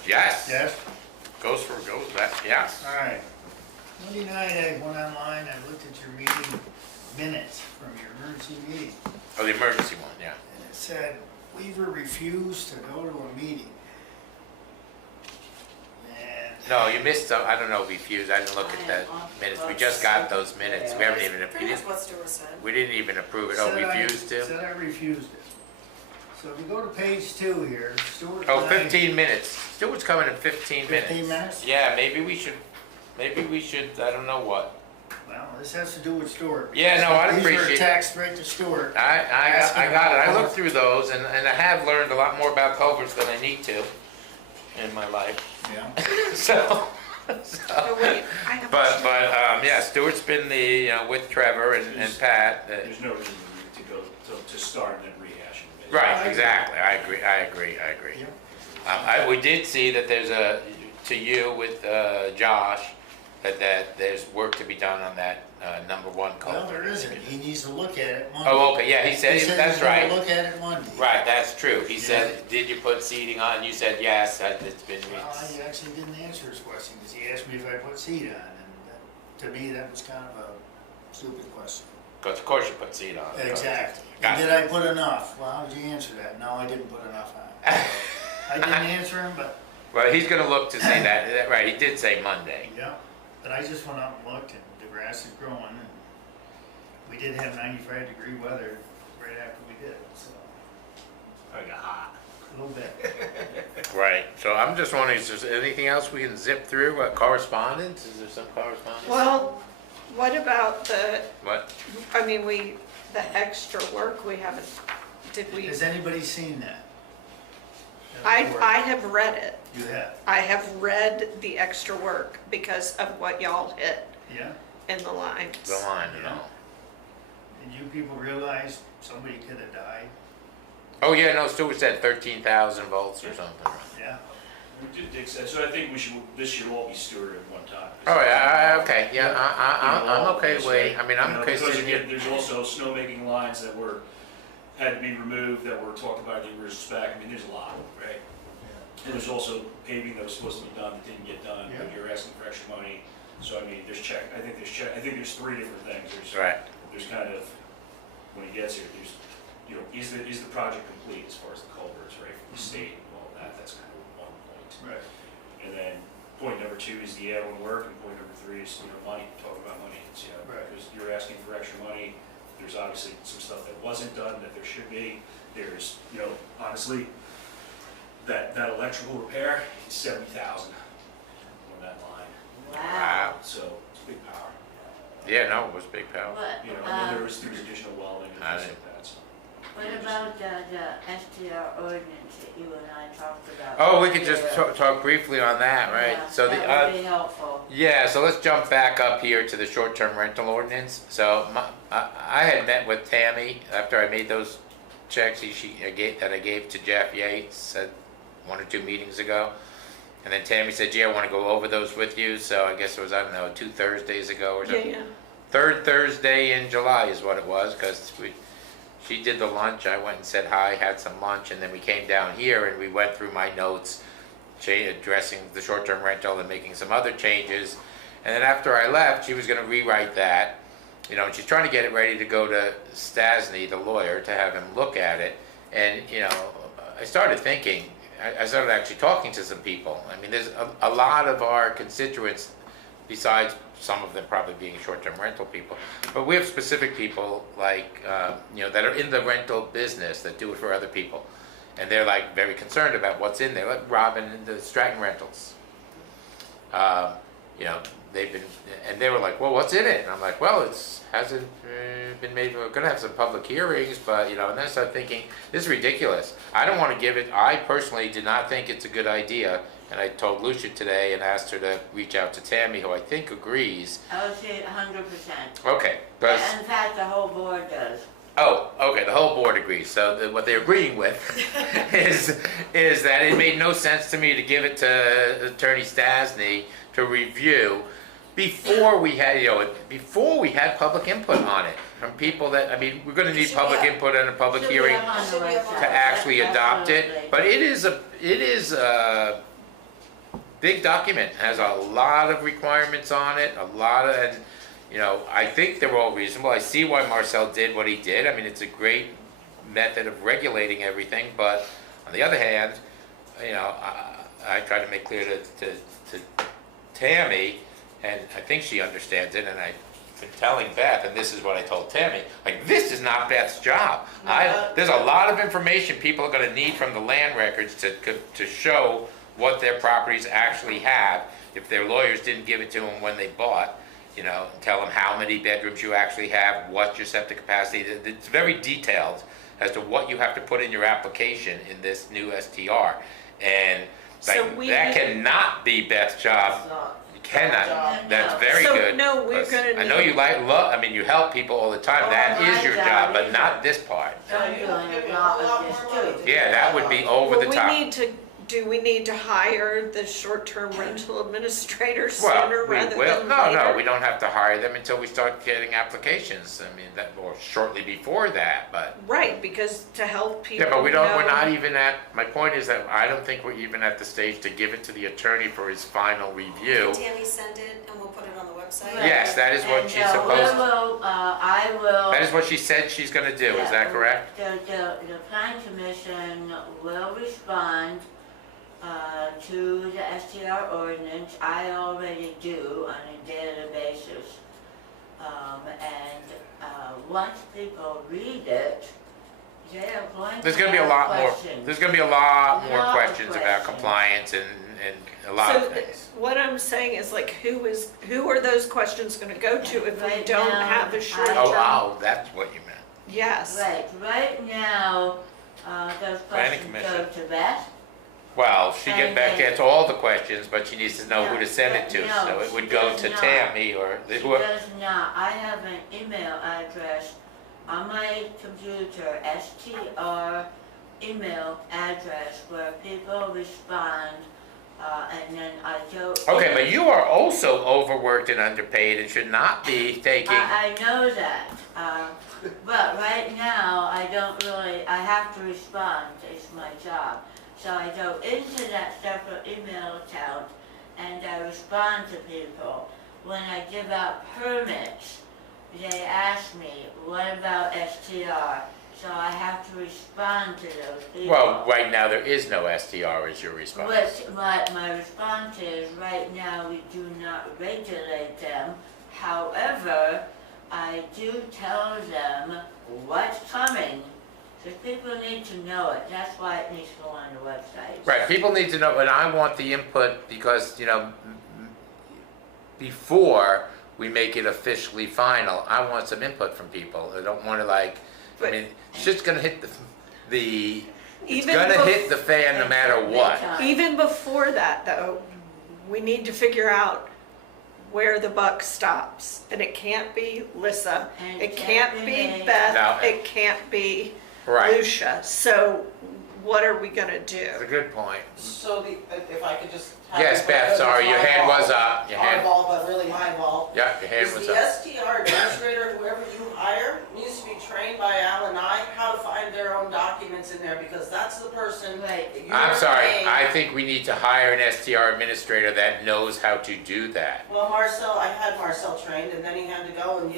Yes. Yes? Goes back, yes. All right. Monday night, I went online, I looked at your meeting minutes from your emergency meeting, Oh, the emergency one, yeah. and it said, Weaver refused to go to a meeting. And No, you missed some, I don't know, refused, I didn't look at the minutes, we just got those minutes, we haven't even, Pretty much what Stuart said. we didn't even approve it, oh, said I- refused to? Said I refused it. So if you go to page 2 here, Stuart. Oh, and I- 15 minutes, Stuart's coming in 15 minutes. 15 minutes? Yeah, maybe we should, I don't know what. Well, this has to do with Stuart. Yeah, no, I'd These were appreciate- text right to Stuart. I got it, I looked through those, and I have learned a lot more about culverts than I need to in my life, Yeah. so. Oh, wait, I have. But, yeah, Stuart's been with Trevor and Pat. There's no reason to go, to start and then rehashing it. Right, exactly, I agree. Yeah. We did see that there's to you with Josh, that there's work to be done on that number 1 culvert. Well, there isn't. He needs to look at it Monday. Oh, okay, yeah, he said, that's he's gonna right. look at it Monday. Right, that's true. He said, did you put seating on? You said yes, it's been Well, weeks. I actually didn't answer his question because he asked me if I put seed on, and that, to me, that was kind of a stupid question. Because of course you put seat on. Exactly. Got And it. did I put enough? Well, how would you answer that? No, I didn't put enough on. So, I didn't answer him, but, Well, he's gonna look to say that, right, he did say Monday. yeah. But I just went out and looked, and the grass is growing, and we did have 95-degree weather right after we did, so, I got hot. a little bit. Right, so I'm just wondering, is there anything else we can zip through? What, correspondence? Is there some correspondence? Well, what about What? the extra work we haven't, did we? Has anybody seen that? I report? have read it. You have? I have read the extra work because of what y'all hit Yeah? in the lines. The line and all. Did you people realize somebody could have died? Oh, yeah, no, Stuart said 13,000 volts or something. Yeah. We did take that, so I think this should all be Stewart at one time. Oh, yeah, okay, yeah, You know, I'm all okay, this, Wade. right? I mean, I'm You know, okay because sitting again, here. there's also snowmaking lines that had to be removed, that were talked about in the original spec. I mean, there's a lot, right? And there's also paving that was supposed to be done that didn't get done, but Yeah. you're asking for extra money. So I mean, I think there's 3 different things. Right, There's kind of, when he gets here, there's, is the project complete as far as the culverts, right, from the state and all that, that's kind of one point. Right. And then point number 2 is the add-on work, and point number 3 is, money, talking about money. It's, Right. because you're asking for extra money, there's obviously some stuff that wasn't done that there should be. There's, honestly, that electrical repair is 70,000 on that line, wow. so it's big power. Yeah, no, it was big power. But, And then there's additional welding and I things like that, so. What about the STR ordinance that you and I talked about? Oh, we could just earlier? talk briefly on that, right? Yeah, So the, that would be helpful. yeah, so let's jump back up here to the short-term rental ordinance. So I had met with Tammy after I made those checks that I gave to Jeff Yates 1 or 2 meetings ago. And then Tammy said, "Gee, I want to go over those with you." So I guess it was, I don't know, 2 Thursdays ago or Yeah, something. yeah. Third Thursday in July is what it was, because she did the lunch, I went and said hi, had some lunch, and then we came down here and we went through my notes, addressing the short-term rental and making some other changes. And then after I left, she was gonna rewrite that, you know, and she's trying to get it ready to go to Stasny, the lawyer, to have him look at it. And, you know, I started thinking, I started actually talking to some people. I mean, there's a lot of our constituents, besides some of them probably being short-term rental people, but we have specific people like, you know, that are in the rental business that do it for other people. And they're like very concerned about what's in there, like Robin and the Stratton Rentals. You know, and they were like, "Well, what's in it?" And I'm like, "Well, hasn't been made, we're gonna have some public hearings, but, you know," and then I started thinking, this is ridiculous. I don't wanna give it, I personally did not think it's a good idea. And I told Lucia today and asked her to reach out to Tammy, who I think agrees. I would say 100%. Okay, In fact, the whole board does. oh, okay, the whole board agrees. So what they're agreeing with is that it made no sense to me to give it to Attorney Stasny to review before we had, you know, before we had public input on it from people that, I mean, we're gonna need public input and a public Should be hearing up on the Should be up website. on to actually adopt it. Absolutely. But it is a big document, has a lot of requirements on it, and, you know, I think they're all reasonable. I see why Marcel did what he did. I mean, it's a great method of regulating everything, but on the other hand, you know, I try to make clear to Tammy, and I think she understands it, and I've been telling Beth, and this is what I told Tammy, like, this is not Beth's job. There's a lot of information people are gonna need from the land records to show what their properties actually have, if their lawyers didn't give it to them when they bought, you know, tell them how many bedrooms you actually have, what's your septic capacity. It's very detailed as to what you have to put in your application in this new STR. And So like, we that need- cannot be Beth's job. It's not. You cannot. That's very So, good. no, we're 'cause gonna I know need- you I mean, you help people all the time. Oh, That is my your job job, but is- not this part. I'm doing a lot of this too. Yeah, that would be over Well, the top. do we need to hire the short-term rental administrator Well, sooner we rather will, than no, later? we don't have to hire them until we start getting applications. I mean, that, or shortly before that, but, Right, because to help people yeah, but we're know- not even at, my point is that I don't think we're even at the stage to give it to the attorney for his final review. Can Tammy send it and we'll put it on the website? Right. Yes, that is what And, she's supposed, I will. that is what she said she's gonna do, is that Yeah, correct? The plan commission will respond to the STR ordinance. I already do on a daily basis. Once people read it, they are going to There's gonna be a have lot more, questions. there's gonna be a lot more Lot of questions about questions. compliance and a lot So of things. what I'm saying is like, who are those questions gonna go to if we Right don't now, have a short-term? Oh, that's what you meant. Yes. Right now, those Planning questions go commission. to Beth. Well, she And gets all the questions, but she needs to know who to send it to, No, so it she would go does to not. Tammy or She whoever. does not. I have an email address on my computer, STR email address, where people respond, and then I go. Okay, but you are also overworked and underpaid and should not be taking, I know that, but right now, I have to respond, it's my job. So I go into that separate email account and I respond to people. When I give out permits, they ask me, what about STR? So I have to respond to those people. well, right now there is no STR is your response. My response is, right now, we do not regulate them. However, I do tell them what's coming, so people need to know it. That's why it needs to go on the website. Right, people need to know, and I want the input because, you know, before, we make it officially final. I want some input from people. I don't want to I But- mean, it's just gonna hit it's Even gonna bef- hit the fan no matter what. Even before that, though, we need to figure out where the buck stops. And it can't be Lissa, And it can't be me. Beth, No. it can't be Right, Lucia. So what are we gonna that's a do? good point. So if I could just. have Yes, it- Beth, sorry, your my hand fault. was up, your Our hand, fault, but really my fault. yeah, your hand Is was the up. STR administrator, whoever you hire, needs to be trained by Al and I how to find their own documents in there, because that's the person Right. that you're I'm sorry, paying. I think we need to hire an STR administrator that knows how to do that. Well, Marcel, I had Marcel trained, and then he had to go and,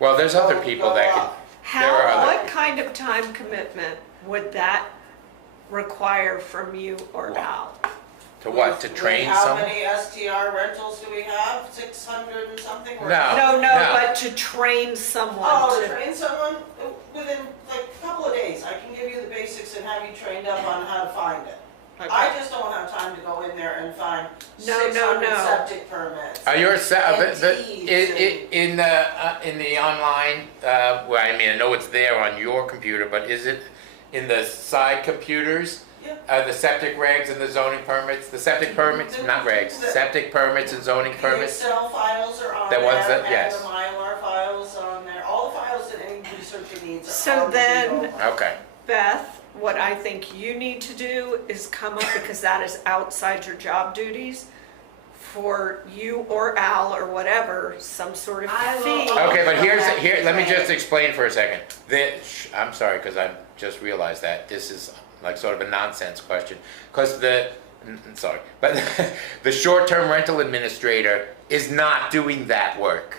Well, there's other go- people go that can, up. There are How, other- what kind of time commitment would that require from you or Al? to what, to With train How someone? many STR rentals do we have? 600 and something? Or- No. No, no. but to train someone Oh, to to, train someone, within like a couple of days, I can give you the basics and have you trained up on how to find it. I okay. just don't have time to go in there and find No, 600 no. septic permits. Are your, And in the online, well, I mean, I know it's there on your computer, but is it in the side computers? Yeah. The septic regs and the zoning permits, the septic permits, not regs, septic permits and zoning The permits? Excel files are on The there, ones that- and yes. the Mylar files are on there, all the files that any researcher needs are So on the then- Google. Okay, Beth, what I think you need to do is come up, because that is outside your job duties, for you or Al or whatever, some sort of I will- fee. okay, but Also here, let me have to just explain for a second. I'm sorry, because I just realized that this is like sort of a nonsense question. Because sorry, but the short-term rental administrator is not doing that work.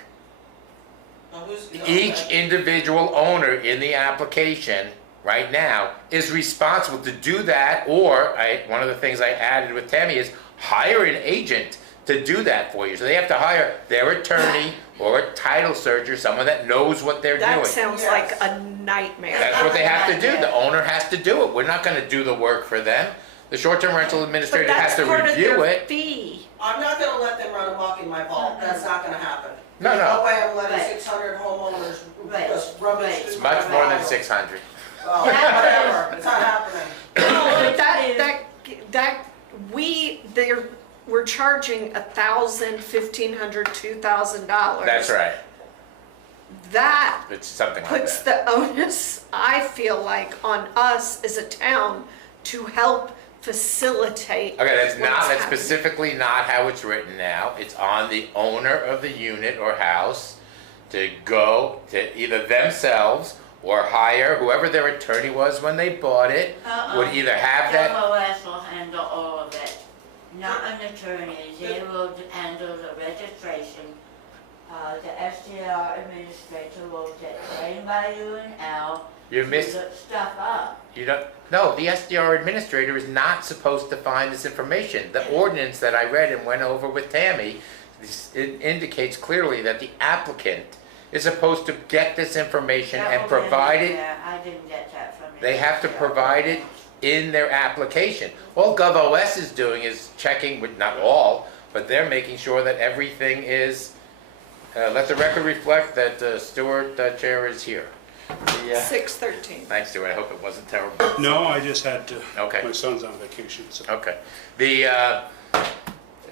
Now, Each individual owner in the application right now is responsible to do that, or one of the things I added with Tammy is hire an agent to do that for you. So they have to hire their attorney or a title searcher, someone that knows what they're doing. That sounds Yes. like a nightmare. That's what they have to do. The owner has to do it. We're not gonna do the work for them. The short-term rental But administrator that's has to part of review their it. fee. I'm not gonna let them run amok in my vault, that's not gonna happen. No, There's no. no way I'm letting Right. 600 homeowners Right. just rummage Right. through It's my much more than files. 600. Well, whatever, it's not happening. No, but That we're charging $1,000, $1,500, $2,000. That's right. That It's something like puts that. the onus, I feel like, on us as a town to help facilitate. Okay, that's happening. specifically not how it's written now. It's on the owner of the unit or house to go to either themselves or hire whoever their attorney was when they bought it, would either have that, WOS will handle all of it, not an attorney, they will handle the registration. The SDR administrator will get trained by you and Al you to miss, look stuff up. you don't, no, the SDR administrator is not supposed to find this information. The ordinance that I read and went over with Tammy, it indicates clearly that the applicant is supposed to get this information That and will be in provide it. there. I didn't get that from you. They have to provide it in their application. All GovOS is doing is checking, with not all, but they're making sure that everything is, let the record reflect that Stuart Chair is here. Yeah. 613. Thanks, Stuart, I hope it wasn't terrible. No, I just had to, Okay. my son's on vacation, so. Okay.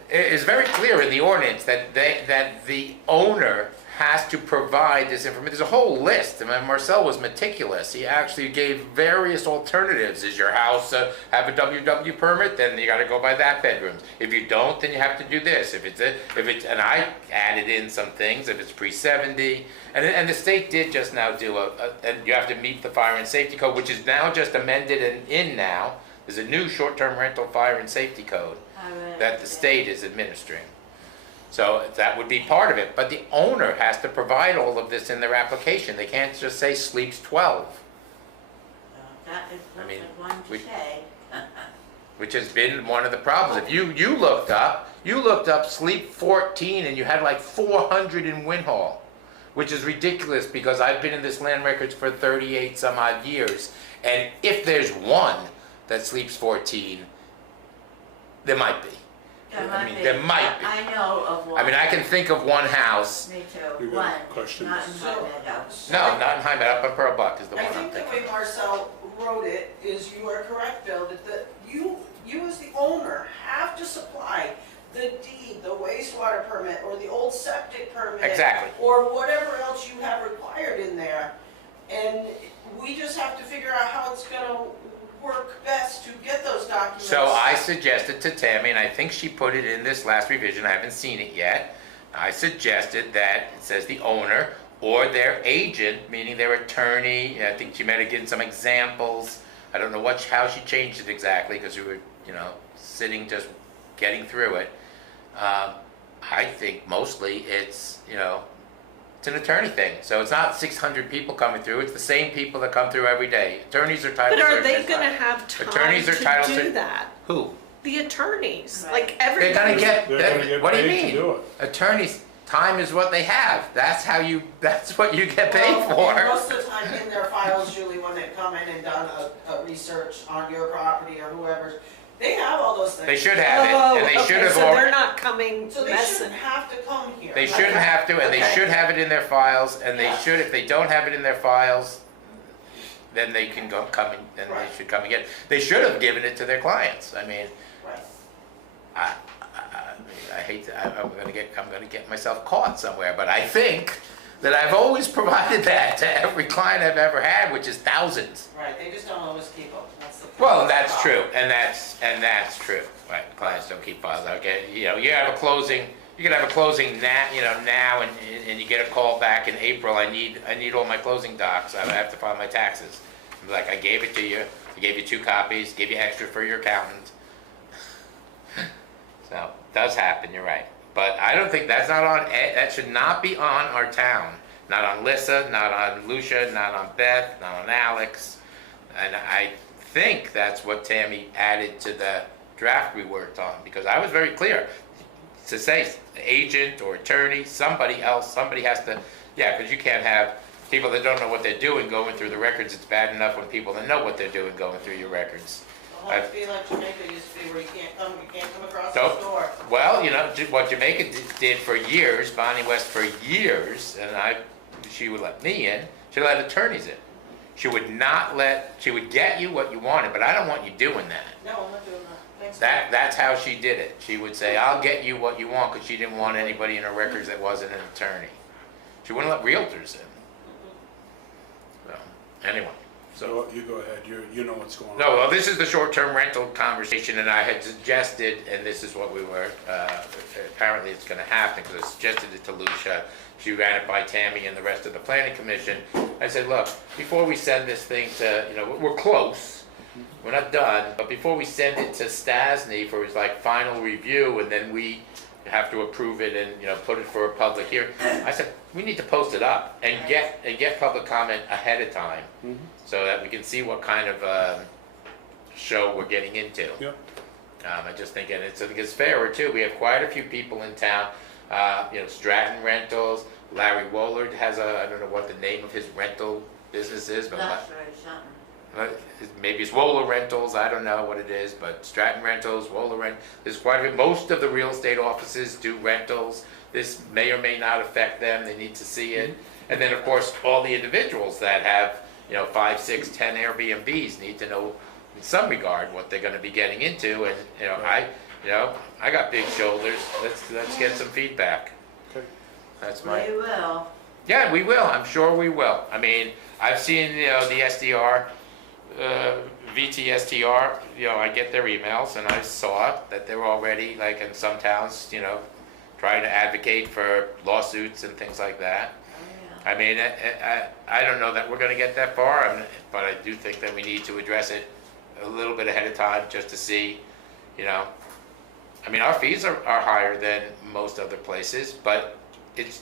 It is very clear in the ordinance that the owner has to provide this information. There's a whole list. I mean, Marcel was meticulous. He actually gave various alternatives. Is your house have a WW permit? Then you got to go by that bedrooms. If you don't, then you have to do this. If it's and I added in some things. If it's pre-70, and the state did just now do and you have to meet the fire and safety code, which is now just amended and in now. There's a new short-term rental fire and safety code that the state is administering. So that would be part of it, but the owner has to provide all of this in their application. They can't just say sleeps 12, That is I mean, what I want we- to say. which has been one of the problems. If you looked up sleep 14 and you had like 400 in Winhall, which is ridiculous because I've been in this land records for 38 some odd years. And if there's one that sleeps 14, there might be. there might be. I know of one. I mean, I can think of one house. Me too, You got one, questions? not in So- High Meadow. No, not in High Meadow, up in Pearl Buck is the I one I'm think the thinking. way Marcel wrote it is you are correct, Bill, that you as the owner have to supply the deed, the wastewater permit, or the old septic permit. Exactly. Or whatever else you have required in there. And we just have to figure out how it's gonna work best to get those documents. So I suggested to Tammy, and I think she put it in this last revision, I haven't seen it yet. I suggested that it says the owner or their agent, meaning their attorney. I think she might have given some examples. I don't know how she changed it exactly, because we were, sitting just getting through it. I think mostly it's an attorney thing. So it's not 600 people coming through, it's the same people that come through every day. Attorneys are titled But to are they their gonna have time Attorneys are to titled do to- that? Who? The attorneys, Right. like They're everybody. gonna get, They're gonna get what do you paid to mean? do it. Attorneys, time is what they have. That's what you get paid Well, for. and most of the time in their files, Julie, when they've come in and done a research on your property or whoever's, they have all those things. They should have it, Oh, and they should okay, have, so they're not coming So they messing. shouldn't have to come here. they shouldn't have to, and they Okay. should have it in their files, and they Yeah. should, if they don't have it in their files, then they can come and then Right. they should come and get it. They should have given it to their clients. I mean, Right. I hate to, I'm gonna get myself caught somewhere, but I think that I've always provided that to every client I've ever had, which is thousands. Right, they just don't always keep them, that's the. Well, that's true, and that's true. Right, clients don't keep files. Okay, you have a closing. You can have a closing now, and you get a call back in April. I need all my closing docs. I have to file my taxes. I'm like, I gave it to you. I gave you 2 copies. Gave you extra for your accountant. So it does happen. You're right, but I don't think that's not on. That should not be on our town. Not on Lissa. Not on Lucia. Not on Beth. Not on Alex. And I think that's what Tammy added to the draft we worked on, because I was very clear to say agent or attorney, somebody else, somebody has to, because you can't have people that don't know what they're doing going through the records. It's bad enough when people that know what they're doing going through your records. The whole feel like Jamaica used to be where you can't come across Nope. the door. Well, what Jamaica did for years, Bonnie West for years, and she would let me in, she let attorneys in. She would get you what you wanted, but I don't want you doing that. No, I'm not doing that. Thanks. That's how she did it. She would say, I'll get you what you want, because she didn't want anybody in her records that wasn't an attorney. She wouldn't let realtors in. So, anyway. So you go ahead, you know what's going on. No, well, this is the short-term rental conversation, and I had suggested, and this is what we were, apparently it's gonna happen, because I suggested it to Lucia. She ran it by Tammy and the rest of the planning commission. I said, look, before we send this thing to, we're close, we're not done, but before we send it to Stasny for his final review, and then we have to approve it and, put it for a public hearing, I said, we need to post it up and get public comment ahead of time, so that we can see what kind of show we're getting into. Yeah. I just think, I think it's fairer too. We have quite a few people in town. Stratton Rentals. Larry Woolard has I don't know what the name of his rental business is, but That's very something. maybe it's Wohler Rentals. I don't know what it is, but Stratton Rentals, Wohler Rent. There's quite a bit. Most of the real estate offices do rentals. This may or may not affect them. They need to see it. And then, of course, all the individuals that have 5, 6, 10 Airbnbs need to know in some regard what they're going to be getting into. And I got big shoulders. Let's get some feedback. Okay. That's my. We will. Yeah, we will. I'm sure we will. I mean, I've seen the SDR, VTSTR. I get their emails, and I saw that they're already in some towns, trying to advocate for lawsuits and things like that. Oh, yeah. I mean, I don't know that we're going to get that far, but I do think that we need to address it a little bit ahead of time just to see, I mean, our fees are higher than most other places, but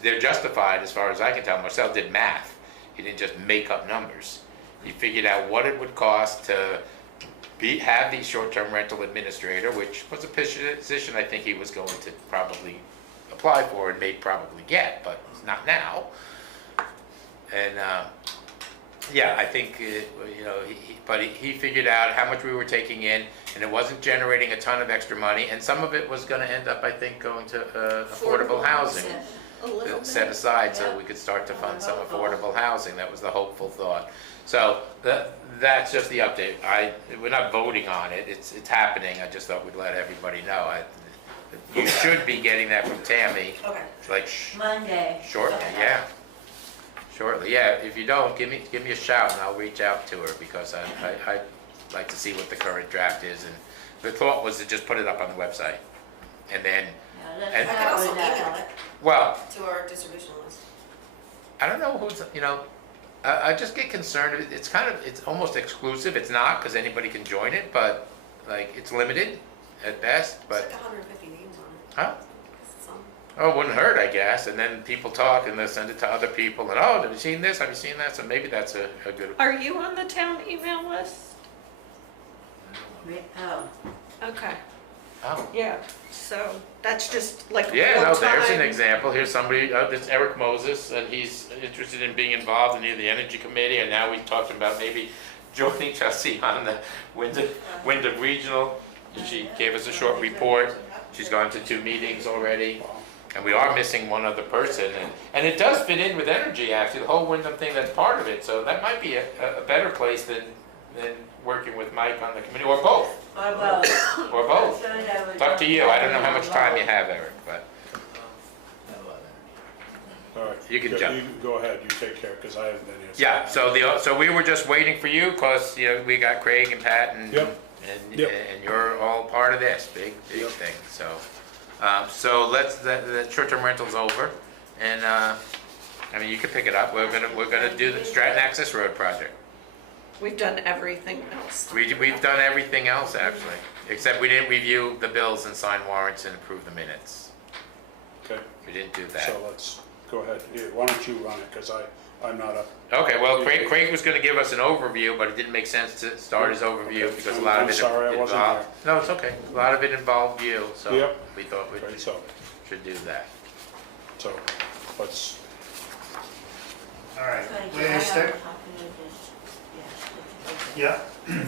they're justified as far as I can tell. Marcel did math. He didn't just make up numbers. He figured out what it would cost to have the short-term rental administrator, which was a position I think he was going to probably apply for and may probably get, but not now. And Yeah, I think, but he figured out how much we were taking in, and it wasn't generating a ton of extra money, and some of it was gonna end up, I think, going to affordable housing. A little bit. Set aside so we could start to fund some affordable housing, that was the hopeful thought. So, that's just the update. We're not voting on it, it's happening, I just thought we'd let everybody know. You should be getting that from Tammy, Okay. like, Monday. shortly, yeah. Shortly, yeah, if you don't, give me a shout and I'll reach out to her, because I'd like to see what the current draft is, and the thought was to just put it up on the website. And then, Yeah, And- I let's could start also with that. email it well, to our distribution list. I don't know who's, I just get concerned, it's almost exclusive, it's not, because anybody can join it, but, like, it's limited at best, It's but, like 150 names on it. huh? Some. Oh, it wouldn't hurt, I guess, and then people talk and they'll send it to other people, and, oh, have you seen this, have you seen that, so maybe that's a good, Are you on the town email list? Oh, Okay, oh. yeah, so that's just like Yeah, no, there's an full-time- example. Here's somebody, this Eric Moses, and he's interested in being involved in the Energy Committee, and now we talked about maybe joining Chelsea on the Wyndham Regional. She gave us a short report. She's gone to 2 meetings already, and we are missing one other person, and it does fit in with energy, actually, the whole Wyndham thing, that's part of it, so that might be a better place than working with Mike on the committee, or both, or both. or both. I'm sure that would It's up to you. I don't know how much time you both. have, Eric, but All right. You can Go- jump. You go ahead, you take care, because I haven't been here. yeah. So we were just waiting for you because we got Craig and Pat and Yep. and, Yep. and you're all part of this big Yep. thing. So let's the short-term rental's over, and I mean you can pick it up. We're gonna do the Stratton Access Road project. We've done everything else. We've done everything else actually, except we didn't review the bills and sign warrants and approve the minutes. Okay, We didn't do that. so let's, go ahead. Yeah, why don't you run it, because I'm not up. Okay, well, Craig was gonna give us an overview, but it didn't make sense to start his overview Okay. because a lot of I'm it sorry I wasn't involved. No, it's okay. A lot of it involved you, so Yep. we thought we Right, so, should do that. so, let's, All right, So, where I to have start? a copy of this. Yeah. Yeah.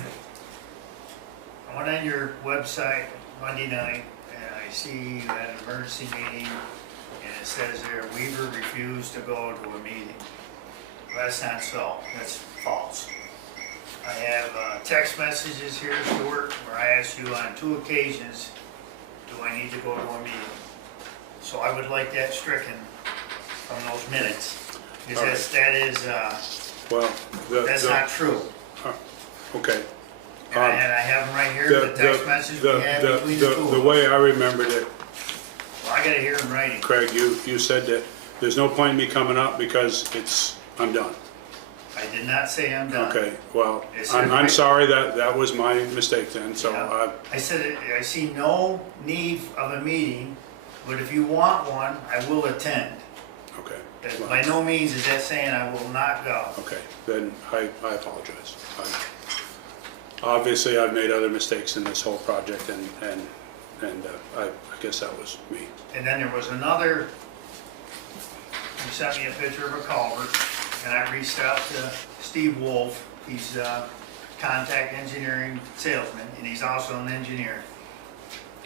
I went on your website Monday night, and I see you had an emergency meeting, and it says there Weaver refused to go to a meeting. Well, that's not so, that's false. I have text messages here, Stuart, where I asked you on 2 occasions, do I need to go to a meeting? So I would like that stricken from those minutes, because that is, well, that's not true. okay. And I have them right here, the text message we had between the two of The us. way I remembered it, Well, I gotta hear in writing. Craig, you said that there's no point in me coming up because I'm done. I did not say I'm done. Okay, well, It's I'm right. sorry, that was my mistake then, so, Yeah. I said, I see no need of a meeting, but if you want one, I will attend. okay. That by no means is that saying I will not go. Okay, then I apologize. Obviously, I've made other mistakes in this whole project, and I guess that was me. And then there was another, you sent me a picture of a culvert, and I reached out to Steve Wolf. He's a contact engineering salesman, and he's also an engineer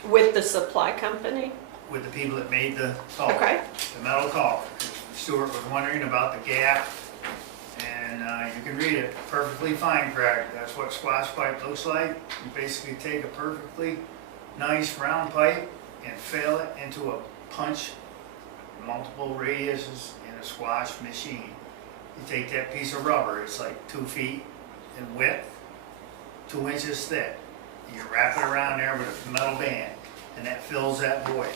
With the supply company? with the people that made the culvert. Okay. The metal culvert. Stuart was wondering about the gap, and you can read it, perfectly fine crack. That's what squash pipe looks like. You basically take a perfectly nice round pipe and fill it into a punch, multiple radiuses in a squash machine. You take that piece of rubber, it's like 2 feet in width, 2 inches thick. You wrap it around there with a metal band, and that fills that void.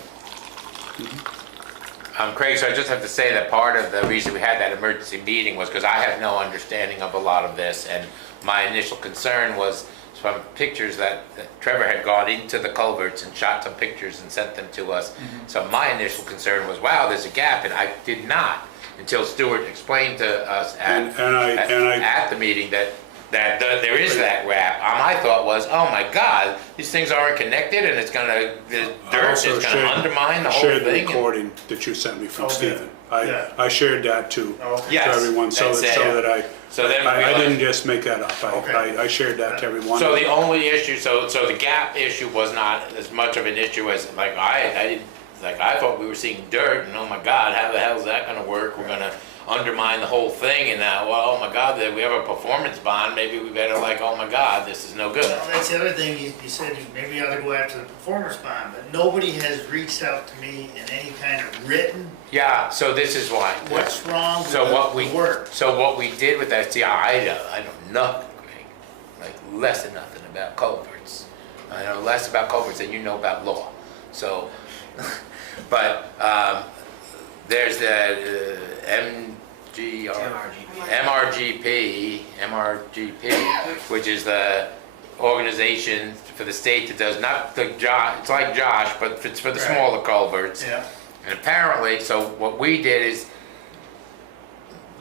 Craig, so I just have to say that part of the reason we had that emergency meeting was because I have no understanding of a lot of this, and my initial concern was from pictures that Trevor had gone into the culverts and shot some pictures and sent them to us. So my initial concern was, wow, there's a gap, and I did not, until Stuart explained to us at the meeting that there is that gap. My thought was, oh my God, these things aren't connected, and the I dirt also is gonna undermine the whole shared the thing. recording that you sent me from Okay. Stephen. Yeah. I shared that to Okay. Yes, everyone, so that's it. that So then I we didn't just make that up. Okay. I shared that to everyone. So the only issue, so the gap issue was not as much of an issue as, like, I didn't, like, I thought we were seeing dirt, and oh my God, how the hell is that gonna work? We're gonna undermine the whole thing, and now, well, oh my God, we have a performance bond, maybe we better, like, oh my God, this is no good. Well, that's the other thing, you said you maybe ought to go after the performance bond, but nobody has reached out to me in any kind of written, Yeah, so this is why. what's wrong with So what we, the work. so what we did with that, see, I know nothing, Greg, like less than nothing about culverts. I know less about culverts than you know about law. So, but there's the MRGP, which is the organization for the state that does not the Josh. It's like Josh, but it's for the Right. smaller culverts. Yeah, And apparently, so what we did is,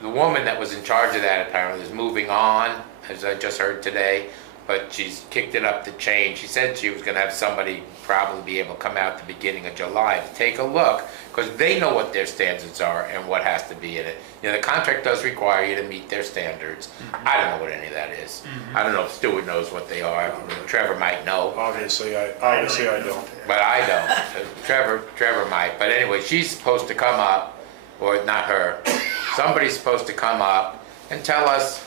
the woman that was in charge of that apparently is moving on, as I just heard today, but she's kicked it up the chain. She said she was gonna have somebody probably be able to come out the beginning of July to take a look, because they know what their standards are and what has to be in it. You know, the contract does require you to meet their standards. I don't know what any of that is. I don't know if Stuart knows what they are. Trevor might know. Obviously, I don't. But I don't. Trevor might. But anyway, she's supposed to come up, or not her, somebody's supposed to come up and tell us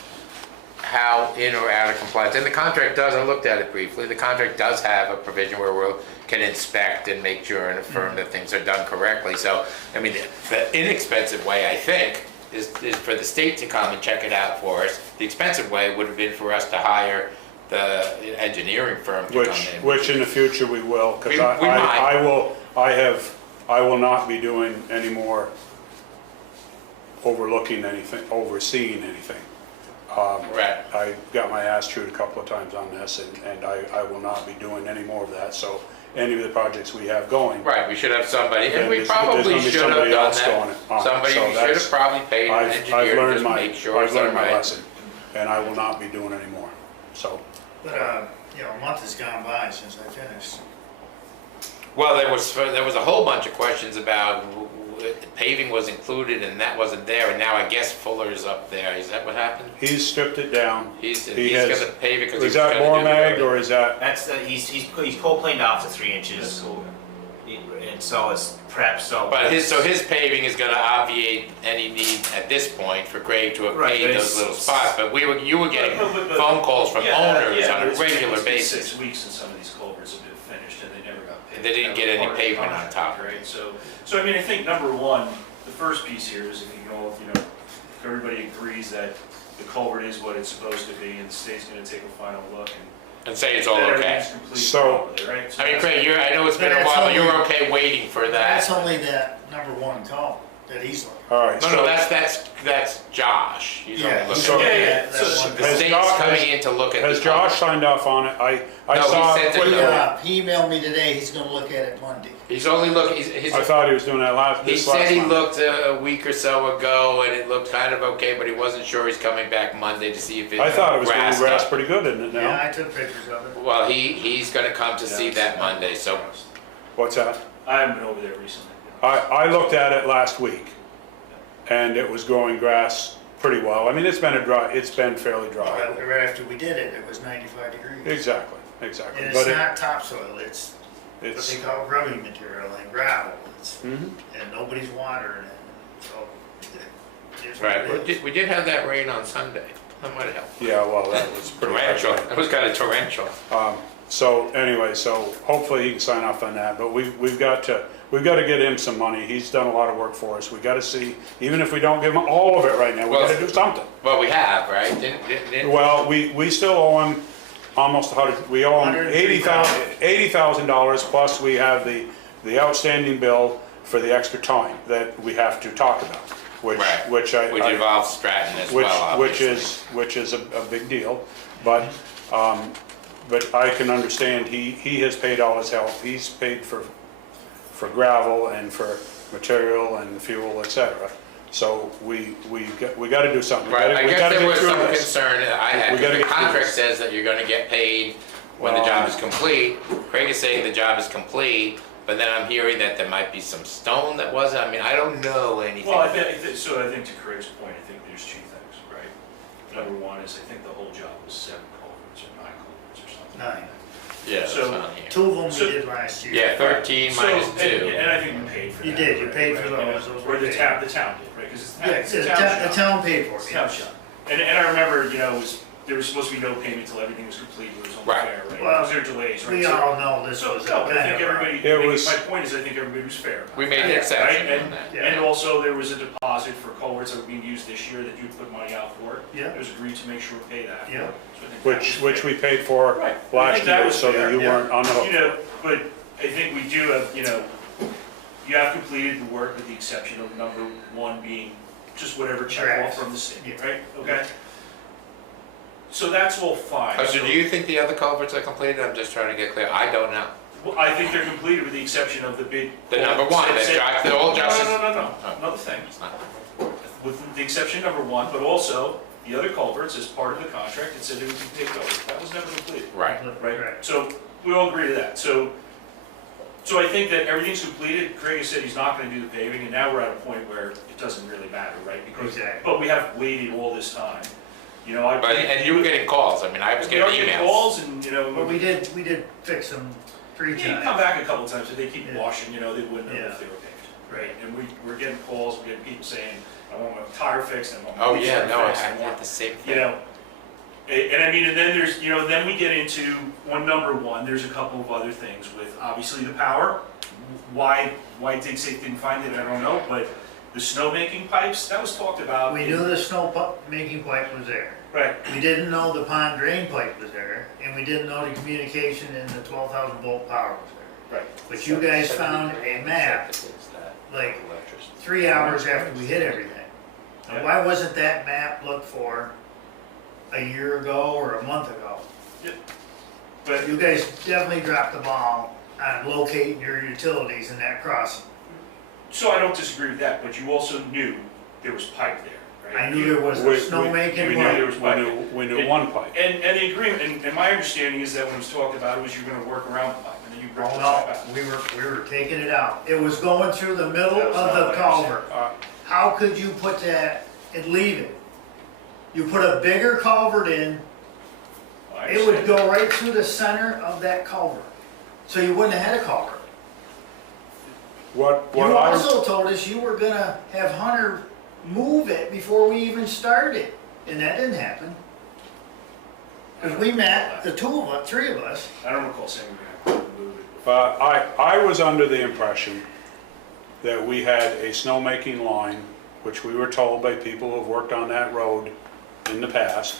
how in or out of compliance. And the contract does, I looked at it briefly, the contract does have a provision where we can inspect and make sure and affirm that things are done correctly. So, I mean, the inexpensive way, I think, is for the state to come and check it out for us. The expensive way would have been for us to hire the engineering firm to come in. Which in the future we will, because We might. I will not be doing any more overseeing anything. Right. I got my ass chewed a couple of times on this, and I will not be doing any more of that, so any of the projects we have going. Right, we should have somebody, and And we there's probably gonna be should have somebody done else going that. on. Somebody, So we should have that's- probably paid an I've engineer to learned just my, make sure I've it's done learned my right. lesson, and I will not be doing any more, so. but, a month has gone by since I finished. Well, there was a whole bunch of questions about paving was included and that wasn't there, and now I guess Fuller's up there. Is that what happened? He's stripped it down. He's He gonna has- pave it because he was Is that gonna do the Mormag, building. or is that, That's the, he's cold planed off to 3 inches, and so it's prep, so. But his paving is gonna obviate any need at this point for Greg to have Right, paved but those it's- little spots, but you were getting But- phone calls from Yeah, owners yeah, on but a it's regular been basis. 6 weeks since some of these culverts have been finished and they never got paved. They didn't That get was any part of the pavement on contract, top. Right, so I mean, I think number one, the first piece here is if if everybody agrees that the culvert is what it's supposed to be and the state's gonna take a final look And say it's and all that okay. everything's complete So- properly, right? So I mean, that's- Craig, I know it's been a That's while, but only- you were okay waiting for That's that. only that number one call that he's looking. all right, No, so. that's Josh. He's only Yeah, looking so- at Yeah, it. yeah, That so- one. The Has state's Josh- coming in to look at Has the Josh culvert. signed off on it? I No, he saw. sent it quick- to- He emailed me today, he's gonna look at it Monday. He's only looking, I thought he was doing that he this said last he month. looked a week or so ago and it looked kind of okay, but he wasn't sure. He's coming back Monday to see if it's I thought it was doing grassed grass up. pretty good, isn't it Yeah, now? I took pictures of it. Well, he's gonna come to see that Monday, so. What's that? I haven't been over there recently. I looked at it last week, and it was growing grass pretty well. I mean, it's been fairly dry. Right after we did it, it was 95 degrees. Exactly. And But it's not topsoil, it's what it's, they call rubbing material and gravel. Mhm. And nobody's watering it, so. It's what Right, it is. we did have that rain on Sunday. That might have helped. Yeah, well, that was pretty Torrential, bad. it was kind of torrential. So anyway, so hopefully he can sign off on that, but we've got to get him some money. He's done a lot of work for us. We gotta see, even if we don't give him all of it right now, we Well- gotta do something. Well, we have, right? Didn't- Well, we still owe him almost we owe him $80,000 plus we have the outstanding bill for the extra time that we have to talk about, which Right. which Which involves Stratton as which well, which obviously. is a big deal, but I can understand he has paid all his help. He's paid for gravel and for material and fuel, etc. So we got to do something. We Right, gotta- I we guess gotta there get was through some this. concern that I had, We gotta because the get through contract this. says that you're gonna get paid when the Well, job is complete. Craig is saying the job is complete, but then I'm hearing that there might be some stone that wasn't, I mean, I don't know anything. Well, I think to Craig's point, I think there's two things, right? Number one is, I think the whole job was 7 culverts or 9 culverts or something. 9. Yeah, that's So, on here. 2 of them So- we did last year. Yeah, 13 minus So, 2. and I think we paid for that. You did, you right? paid for Right, those, and- those Or were the paid. town did, right? Because Yeah, it's the the town town, the shop. town paid for It's it. the town shop. And I remember, you know, there was supposed to be no payment till everything was complete, it was Right. unfair, right? Well, Because there were delays, right? We So- all know this So, was a no, but I kind think of a- everybody, It was- my point is, I think everybody was fair about We it. made an Yeah, exception right, on that. Yeah. And also, there was a deposit for culverts that were being used this year that you put money out for. Yeah. It was agreed to make sure we pay that. Yeah. So I think that was Which fair. we paid for Right. I last think that year, was so that fair, you yeah. weren't on the hook. You know, but I think we do have, you know, you have completed the work with the exception of number 1 being just whatever check off Correct. from the state, Yeah. right? Okay? So that's all fine. Oh, so do you think the other culverts are completed? I'm just trying to get clear. I don't know. Well, I think they're completed with the exception of the bid. The number 1, the old Justice. No, Oh. another thing. It's not. With the exception of number 1, but also the other culverts as part of the contract, it said it would be paid over. That was never completed. Right. Right, so we all agree to that. So I think that everything's completed. Craig has said he's not gonna do the paving, and now we're at a point where it doesn't really matter, right? Because, Exactly. but we have waited all this time. You know, And you were getting calls. I mean, I was we getting are getting emails. calls and, you know, But we did fix them 3 you come times. back a couple times, so they keep Yeah. washing, you know, they wouldn't know Yeah. if they were paved, right? And we're getting calls, we're getting people saying, I want my tire fixed, I want my Oh, windshield yeah, fixed, no, I I had want the same you thing. know, and I mean, and then there's, you know, then we get into number 1, there's a couple of other things with obviously the power. Why Dig Safe didn't find it, I don't know, but the snowmaking pipes, that was talked about. We knew the making pipe was there. Right, We didn't know the pond drain pipe was there, and we didn't know the communication in the 12,000 volt power was there. right. But you guys found a map, like 3 hours after we hit everything. Now, why wasn't that map looked for a year ago or a month ago? But, You guys definitely dropped the ball on locating your utilities in that crossing. so I don't disagree with that, but you also knew there was pipe there, right? I knew there was We- a snowmaking we knew there pipe. was We pipe. we knew 1 pipe. And the agreement, and my understanding is that when it was talked about, it was you're gonna work around the pipe, and then you bring Oh, the no, pipe out. we were taking it out. It was going through the middle That was of not the what I culvert. Uh, How could you put that and leave it? You put a bigger culvert in, I it would understand. go right through the center of that culvert. So you wouldn't have had a culvert. What You I, also told us you were gonna have Hunter move it before we even started, and that didn't happen. Cause we met, the 3 of us, I don't recall saying we were gonna move it. but I was under the impression that we had a snowmaking line, which we were told by people who have worked on that road in the past,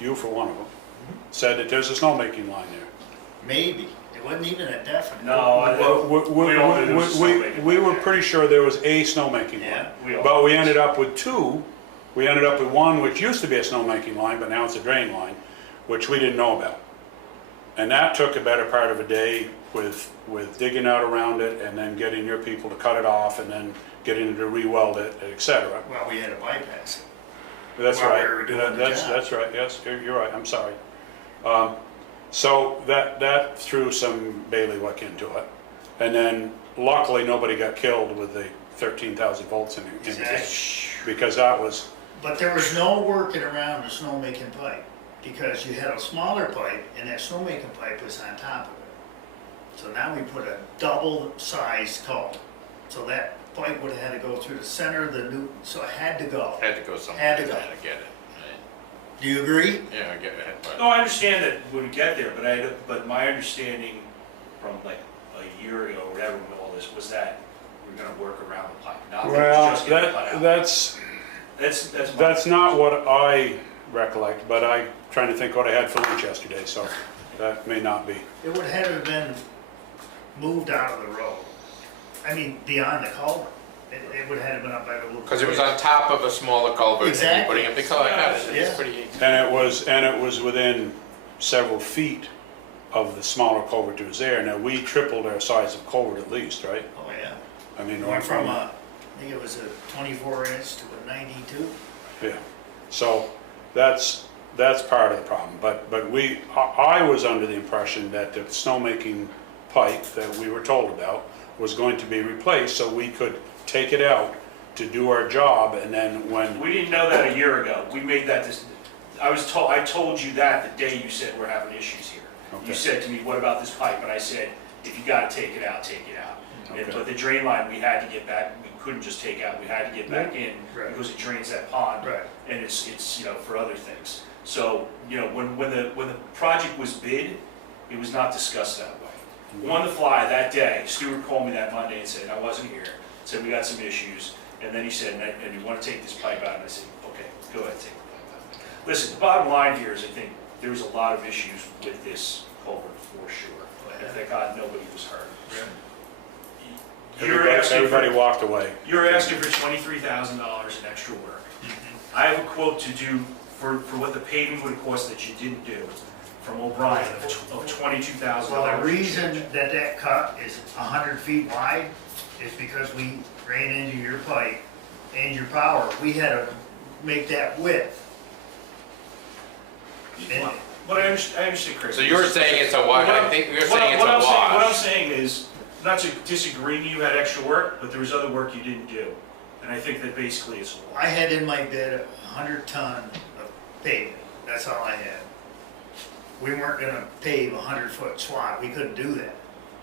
you for one of them, said that there's a snowmaking line there. maybe, it wasn't even a definite. No, we all knew there was a snowmaking We line were there. pretty sure there was a snowmaking line. Yeah. We all- But we ended up with 2. We ended up with 1 which used to be a snowmaking line, but now it's a drain line, which we didn't know about. And that took a better part of a day with digging out around it and then getting your people to cut it off and then getting to re-weld it, et cetera. Well, we had to bypass it. That's While right. we were doing the job. That's right, yes, you're right, I'm sorry. So that threw some bailiwick into it. And then luckily, nobody got killed with the 13,000 volts in it. Exactly. Because that was, But there was no working around the snowmaking pipe, because you had a smaller pipe, and that snowmaking pipe was on top of it. So now we put a double-sized culvert, so that pipe would have had to go through the center of the new, so it had to go. Had to go somewhere. Had to go. To get it. Do you agree? Yeah, I get it. But No, I understand that when we get there, but my understanding from like a year ago, or whatever, when all this, was that we're gonna work around the pipe, not that well, it's just getting cut out. that's That's not what I recollect, but I'm trying to think what I had for lunch yesterday, so that may not be. It would have to have been moved out of the road. I mean, beyond the culvert. It would have had to been up by the little. Because it was on top of a smaller culvert, and you're Exactly. putting it, because I got it, Yeah. it's pretty easy. And it was within several feet of the smaller culvert that was there. Now, we tripled our size of culvert at least, right? Oh, yeah. I mean, It went from I think it was a 24 inch to a 92. yeah. So that's part of the problem. But I was under the impression that the snowmaking pipe that we were told about was going to be replaced, so we could take it out to do our job, and then when, We didn't know that a year ago. We made that, I told you that the day you said we're having issues here. Okay. You said to me, what about this pipe? And I said, if you gotta take it out, take it out. Okay. But the drain line, we had to get back, we couldn't just take out, we had to get back in Right. because it drains that pond. Right. And it's, you know, for other things. So, you know, when the project was bid, it was not discussed that way. On the fly that day, Stuart called me that Monday and said, I wasn't here, said we got some issues. And then he said, and you want to take this pipe out? And I said, okay, go ahead, take the pipe out. Listen, the bottom line here is I think there was a lot of issues with this culvert for sure. And thank God nobody was hurt. everybody walked away. You're asking for $23,000 in extra work. I have a quote to do for what the paving would have cost that you didn't do from O'Brien of $22,000. Well, the reason that cut is 100 feet wide is because we ran into your pipe and your power. We had to make that width. And But I understand, Chris. So you're saying it's a wash, I think you're saying it's a What I'm wash. saying is, not to disagree, you had extra work, but there was other work you didn't do. And I think that basically it's a wash. I had in my bid 100 ton of pavement, that's all I had. We weren't gonna pave a 100-foot swath, we couldn't do that.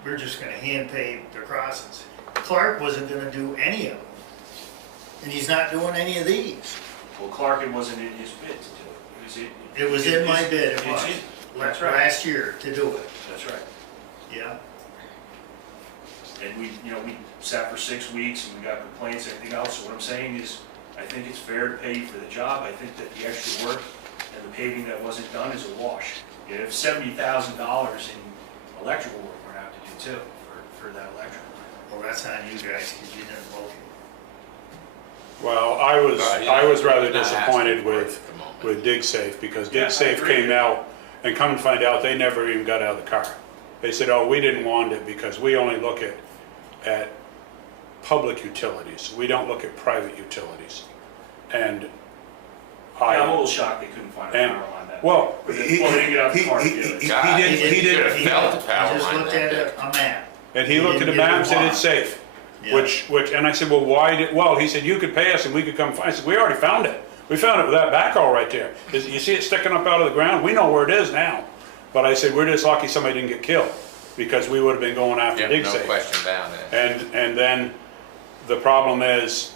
We were just gonna hand pave the crossings. Clark wasn't gonna do any of them. And he's not doing any of these. Well, Clark, it wasn't in his bid to do it. It was in my bid, it was, That's right. last year to do it, That's right. yeah. And we sat for 6 weeks and we got complaints and everything else. So what I'm saying is, I think it's fair to pay you for the job. I think that the extra work and the paving that wasn't done is a wash. You have $70,000 in electrical work we're gonna have to do too, for that electrical. Well, that's on you guys, because you didn't vote. Well, I was rather disappointed with DigSafe, because Yeah, I DigSafe agree. came out, and come and find out, they never even got out of the car. They said, oh, we didn't want it because we only look at public utilities. We don't look at private utilities. And Yeah, I'm a I, little shocked they couldn't find a and, power line that. well, But he they didn't get out the car to do he it. God, didn't, should have felt the power He just line looked that at day. a map. and he looked at the map and said it's safe. Yeah. Which, and I said, well, he said, you could pay us and we could come find. I said, we already found it. We found it with that backhoe right there. You see it sticking up out of the ground? We know where it is now. But I said, we're just lucky somebody didn't get killed, because we would have been going after Yeah, no DigSafe. question about it. And then the problem is,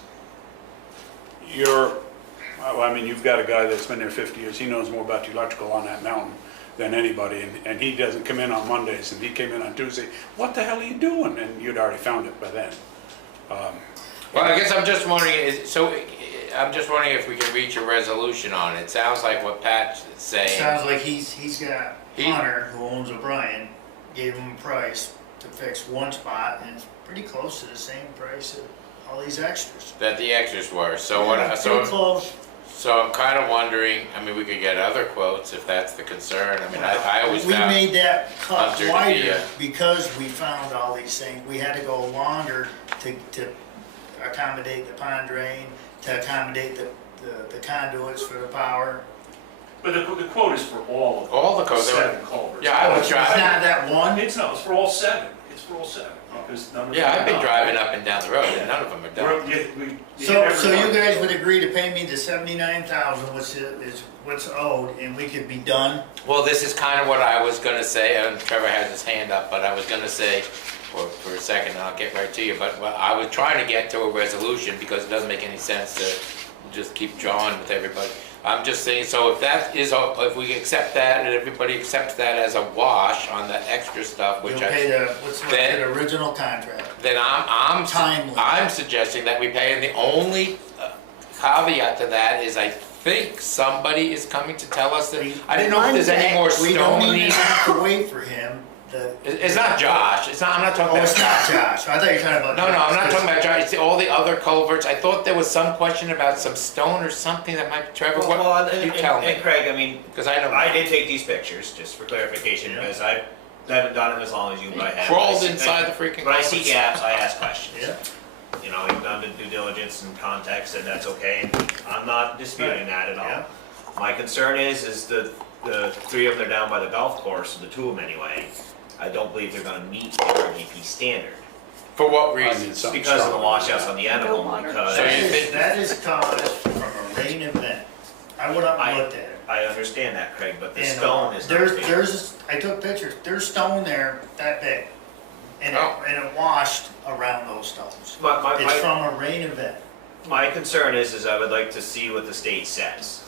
you've got a guy that's been there 50 years. He knows more about the electrical on that mountain than anybody. And he doesn't come in on Mondays, and he came in on Tuesday. What the hell are you doing? And you'd already found it by then. Well, I guess I'm just wondering, I'm just wondering if we can reach a resolution on it. It sounds like what Pat's saying. Sounds like he's got He- Hunter, who owns O'Brien, gave him a price to fix one spot, and it's pretty close to the same price of all these extras. That the extras were, so Yeah, what, pretty close. so I'm kind of wondering, we could get other quotes if that's the concern. I always We found, made that cut Hunter to be wider a- because we found all these things. We had to go longer to accommodate the pond drain, to accommodate the conduits for the power. But the quote is for all of them. all the codes, 7 culverts. yeah, I was It's not driving, that one? It's for all 7. It's for all 7. Because none of them yeah, I've are been done. driving up and down the road, and none of them are done. So you guys would agree to pay me the 79,000, which is what's owed, and we could be done? Well, this is kind of what I was gonna say, and Trevor has his hand up, but I was gonna say, for a second, and I'll get right to you, but I was trying to get to a resolution, because it doesn't make any sense to just keep drawing with everybody. I'm just saying, so if that is, if we accept that, and everybody accepts that as a wash on the extra stuff, which You'll pay what's Then- the original contract. then Timely. I'm suggesting that we pay, and the only caveat to that is I think somebody is coming to tell us that, I didn't know if there's any more We don't stone even needs. have to wait for him. It's not Josh, I'm not talking Oh, about. it's not Josh. I thought you were talking about No, Josh. I'm not talking about Josh, it's all the other culverts. I thought there was some question about some stone or something that might, Trevor, what, you tell me, And Craig, because I don't. I did take these pictures, just for clarification, Yeah. because I haven't done them as long as you, but I have. Crawled I see- inside the freaking When I see culverts. gaps, I ask questions. Yeah. You know, you've done the due diligence and context, and that's okay, and I'm not disputing that at all. Yeah. My concern is the 3 of them are down by the golf course, the 2 of them anyway, I don't believe they're gonna meet the RDP standard. For what I reason? mean, something Because of the strong. washouts on the animal, No water. because. So you think- That is caused from a rain event. I went up and looked at it. I understand that, Craig, but the And, stone is not there. there's, I took pictures, there's stone there that big. And Oh. it washed around those stones. My, It's my, from a rain event. my concern is I would like to see what the state says.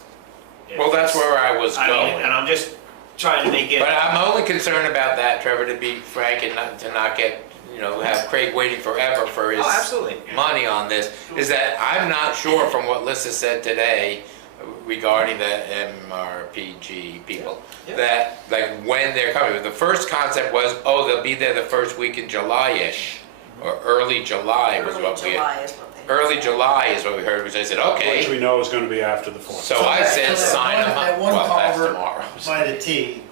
If Well, that's where I was I mean, going. and I'm just trying to make it. But I'm only concerned about that, Trevor, to be frank, and not, to not get, have Craig waiting forever for his Oh, absolutely. money on this, is that I'm not sure from what Lissa said today regarding the MRPG people, Yeah. that, like, when they're coming. The first concept was, oh, they'll be there the first week in July-ish, or early July was Early what we, July is what they. early July is what we heard, which I said, Which okay. we know is gonna be after the 4th. So I said, that sign one- them up. that one Well, that's culvert tomorrow. By the T,